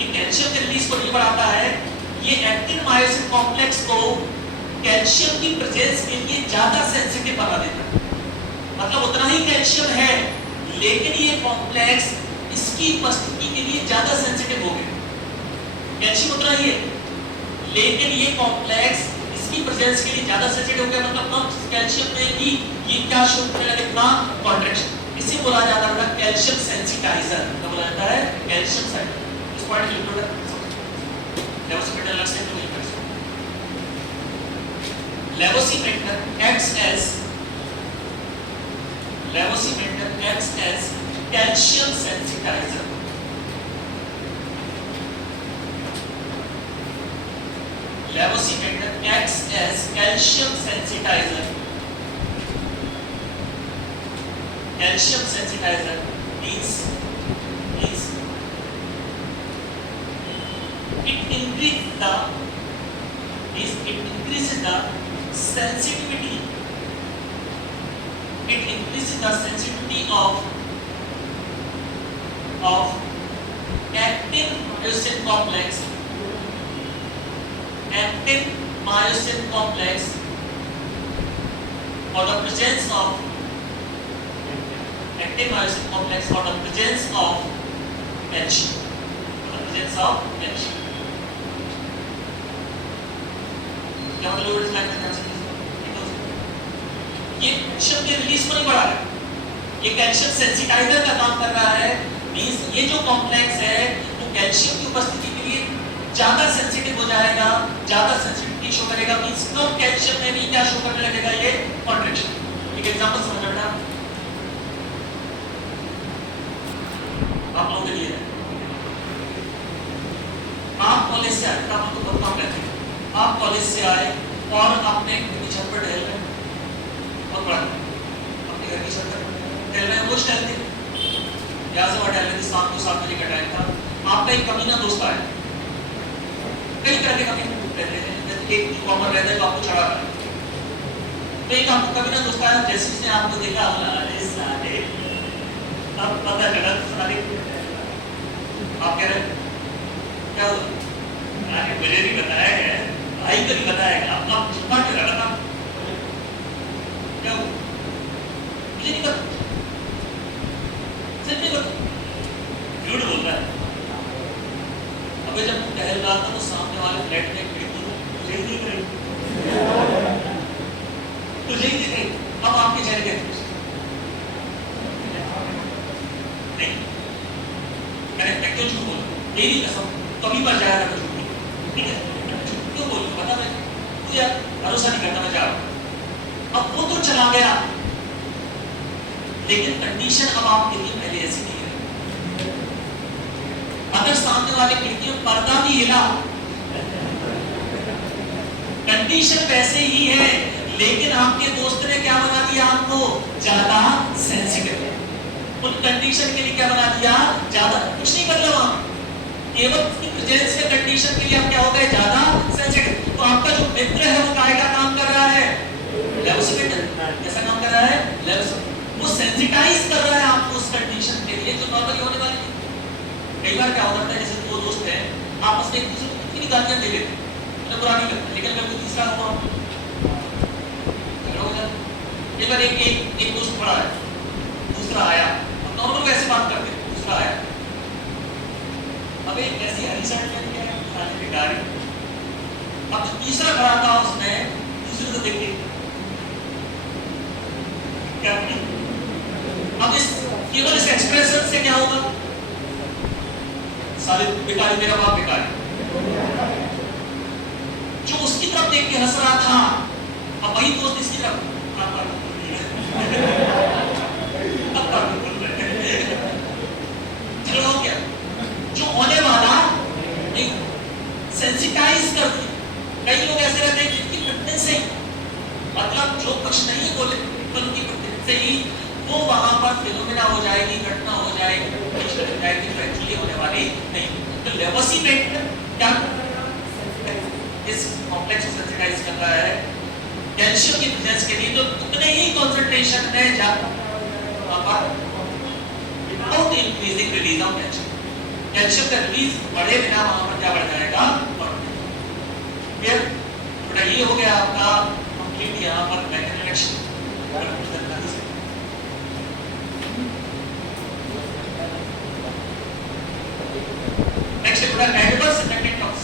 ये कैल्शियम की रिलीज को नहीं बढ़ाता है, ये एक्टिन मायोसिन कॉम्प्लेक्स को कैल्शियम की प्रेजेंस के लिए ज्यादा सेंसिटिव बना देता है। मतलब उतना ही कैल्शियम है, लेकिन ये कॉम्प्लेक्स इसकी उपस्थिति के लिए ज्यादा सेंसिटिव हो गए। कैल्शियम उतना ही है, लेकिन ये कॉम्प्लेक्स इसकी प्रेजेंस के लिए ज्यादा सेंसिटिव हो गया, मतलब कम कैल्शियम में भी ये क्या शो करने लगे, इतना कॉन्ट्रैक्शन। इसे बोला जाता है कैल्शियम सेंसिटाइजर। क्या बोला जाता है? कैल्शियम सेंसिटाइजर। इस पॉइंट लिख लो बेटा, लेवोसिमेंटर अलग से तो नहीं कर सकते। लेवोसिमेंटर acts as calcium sensitizer। Levosimeter acts as calcium sensitizer। Calcium sensitizer means it increases the sensitivity. It increases the sensitivity of actin myosin complex, or the presence of actin myosin complex or the presence of calcium, क्या मतलब इस line में ध्यान से ये calcium की release को नहीं बढ़ा रहा है, ये कैल्शियम सेंसिटाइजर का काम कर रहा है। मींस ये जो कॉम्प्लेक्स है वो कैल्शियम की उपस्थिति के लिए ज्यादा सेंसिटिव हो जाएगा, ज्यादा सेंसिटिविटी शो करेगा। मींस कम कैल्शियम में भी क्या शो करने लगेगा, ये कॉन्ट्रैक्शन। एक एग्जांपल समझ बेटा, आप लोगों के लिए है। आप कॉलेज से आए, आप लोग बताओ कहते हैं, आप कॉलेज से आए और आपने छत पर टहल रहे और पढ़ा अपने घर की छत पर टहल रहे, रोज टहलते यहाँ से वहाँ टहल रहे थे, शाम को 7 बजे का टाइम था। आपका एक कमीना दोस्त आया, कई तरह के कमीने रहते हैं, एक कॉमन रहता है जो आपको चढ़ा रहा है, तो एक आपको कमीना दोस्त आया, जैसे उसने आपको देखा, अरे साले अब पता चला साले आप कह रहे क्या हुआ? अरे मुझे नहीं बताया गया, भाई को नहीं बताया गया, आप छुपा क्यों रखा था? क्या हुआ? मुझे नहीं पता, सच नहीं पता, झूठ बोल रहा है। अबे जब तुम टहल रहा था तो सामने वाले फ्लैट में खिड़की तुझे ही दिख रही, तुझे ही दिख रही, अब आपके चेहरे क्या नहीं, मैं क्यों झूठ बोलूं? मेरी कसम कभी पर जाया था झूठ बोलूं, ठीक है? क्यों बोलूं? पता मैं मुझे भरोसा नहीं करता, मैं जा रहा हूं। अब वो तो चला गया, लेकिन कंडीशन अब आपके लिए पहले ऐसी नहीं है। अगर सामने वाले खिड़की में पर्दा भी हिला, कंडीशन वैसे ही है, लेकिन आपके दोस्त ने क्या बना दिया? आपको ज्यादा सेंसिटिव। उन कंडीशन के लिए क्या बना दिया? ज्यादा, कुछ नहीं बदला वहां, केवल प्रेजेंस के कंडीशन के लिए आप क्या हो गए? ज्यादा सेंसिटिव। तो आपका जो मित्र है वो काय का काम कर रहा है? लेवोसिमेटर। कैसा काम कर रहा है? लेवोसिमेटर। वो सेंसिटाइज कर रहा है आपको उस कंडीशन के लिए जो नॉर्मली होने वाली है। कई बार क्या होता है, जैसे दो दोस्त हैं, आपस में एक दूसरे को कितनी गालियां दे लेते हैं, उन्हें बुरा नहीं लगता, लेकिन अगर कोई तीसरा हुआ झगड़ा हो जाता। एक बार एक दोस्त पड़ा है, दूसरा आया, नॉर्मल वैसे बात करते हैं, दूसरा आया, अबे कैसी हरी शर्ट पहन के खाने की गाड़ी। अब जो तीसरा खड़ा था उसने दूसरे को देख के क्या बोली? अब इस केवल इस एक्सप्रेशन से क्या होगा? साले बेकारी, मेरा बाप बेकारी। जो उसकी तरफ देख के हंस रहा था, अब वही दोस्त इसकी तरफ झगड़ा हो गया। जो होने वाला सेंसिटाइज कर दिया। कई लोग ऐसे रहते हैं जिनकी प्रेफरेंस से ही, मतलब जो कुछ नहीं बोले उनकी प्रेफरेंस से ही वो वहां पर फिनोमेना हो जाएगी, घटना हो जाएगी, जो एक्चुअली होने वाली नहीं। तो लेवोसिमेट क्या इस कॉम्प्लेक्स को सेंसिटाइज कर रहा है कैल्शियम की प्रेजेंस के लिए, तो उतने ही कंसंट्रेशन में जाकर without increasing release of calcium, calcium का रिलीज बढ़े बिना वहां पर क्या बढ़ जाएगा? क्लियर? तो ये हो गया आपका कंप्लीट यहां पर मैकेनिकल एक्शन। नेक्स्ट है थोड़ा adverse effect of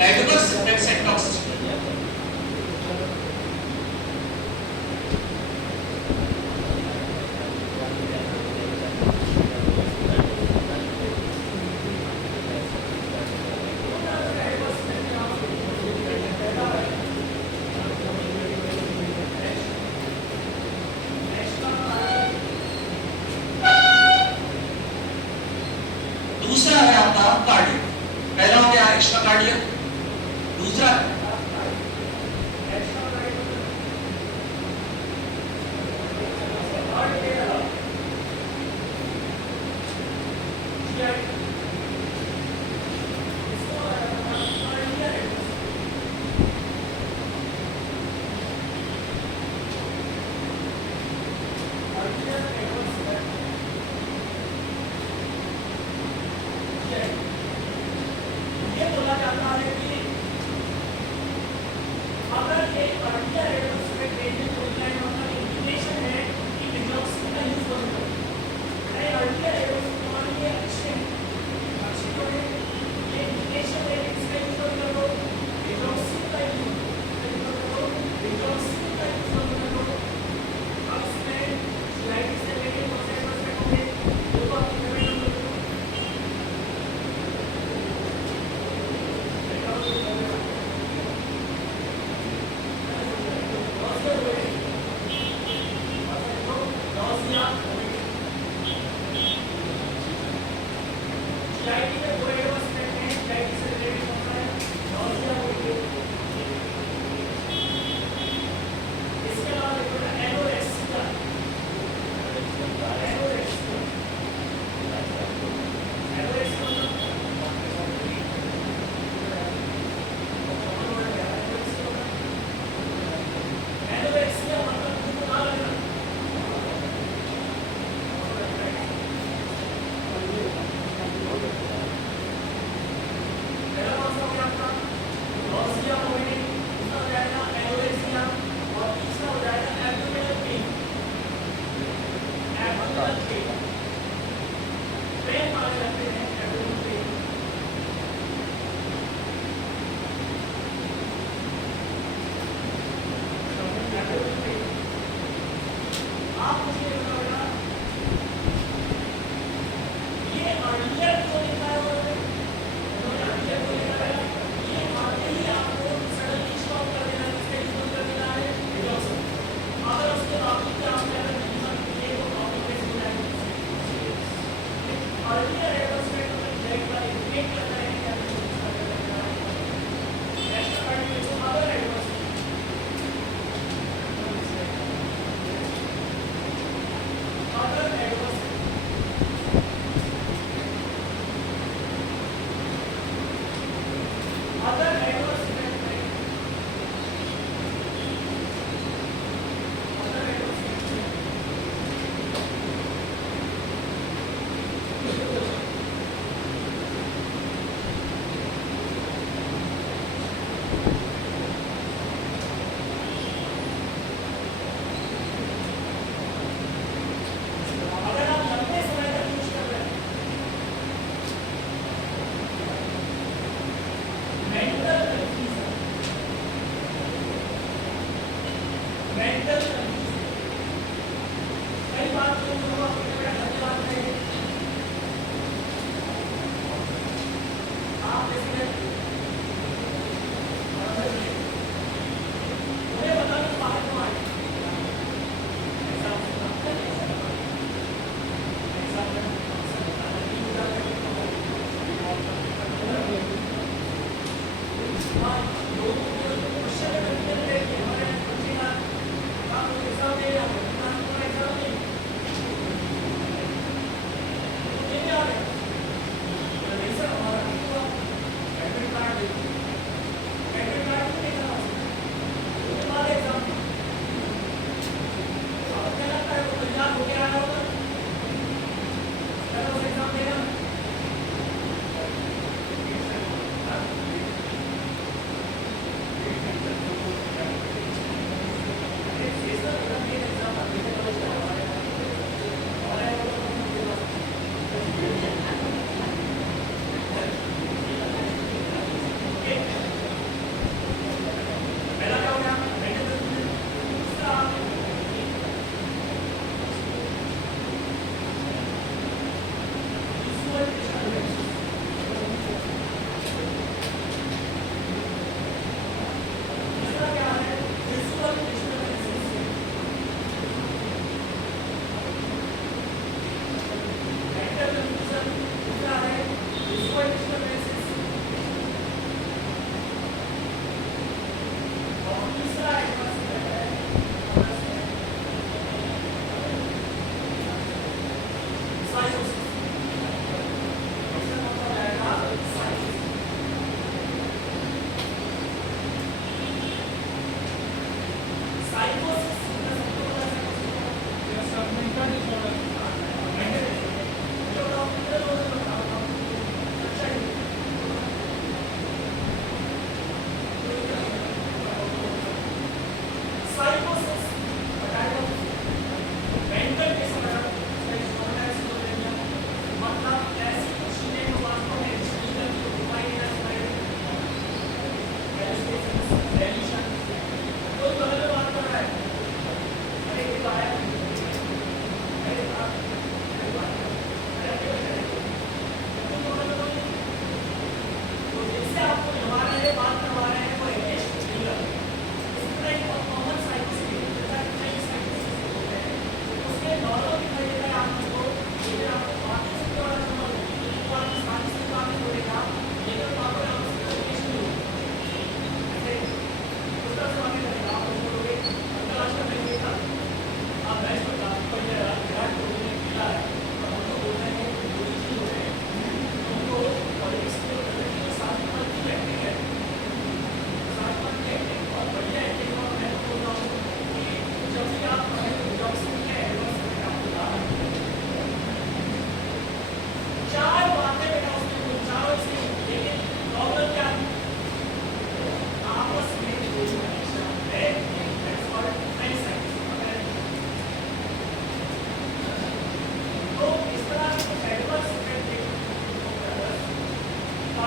adverse effects and toxicity. दूसरा है आपका कार्डियो। पहला हो गया एक्स्ट्रा कार्डियो, दूसरा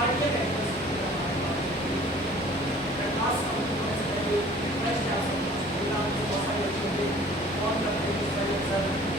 cardiac arrest that last couple of months, fresh caps of बहुत सारे बच्चों के बहुत तकलीफ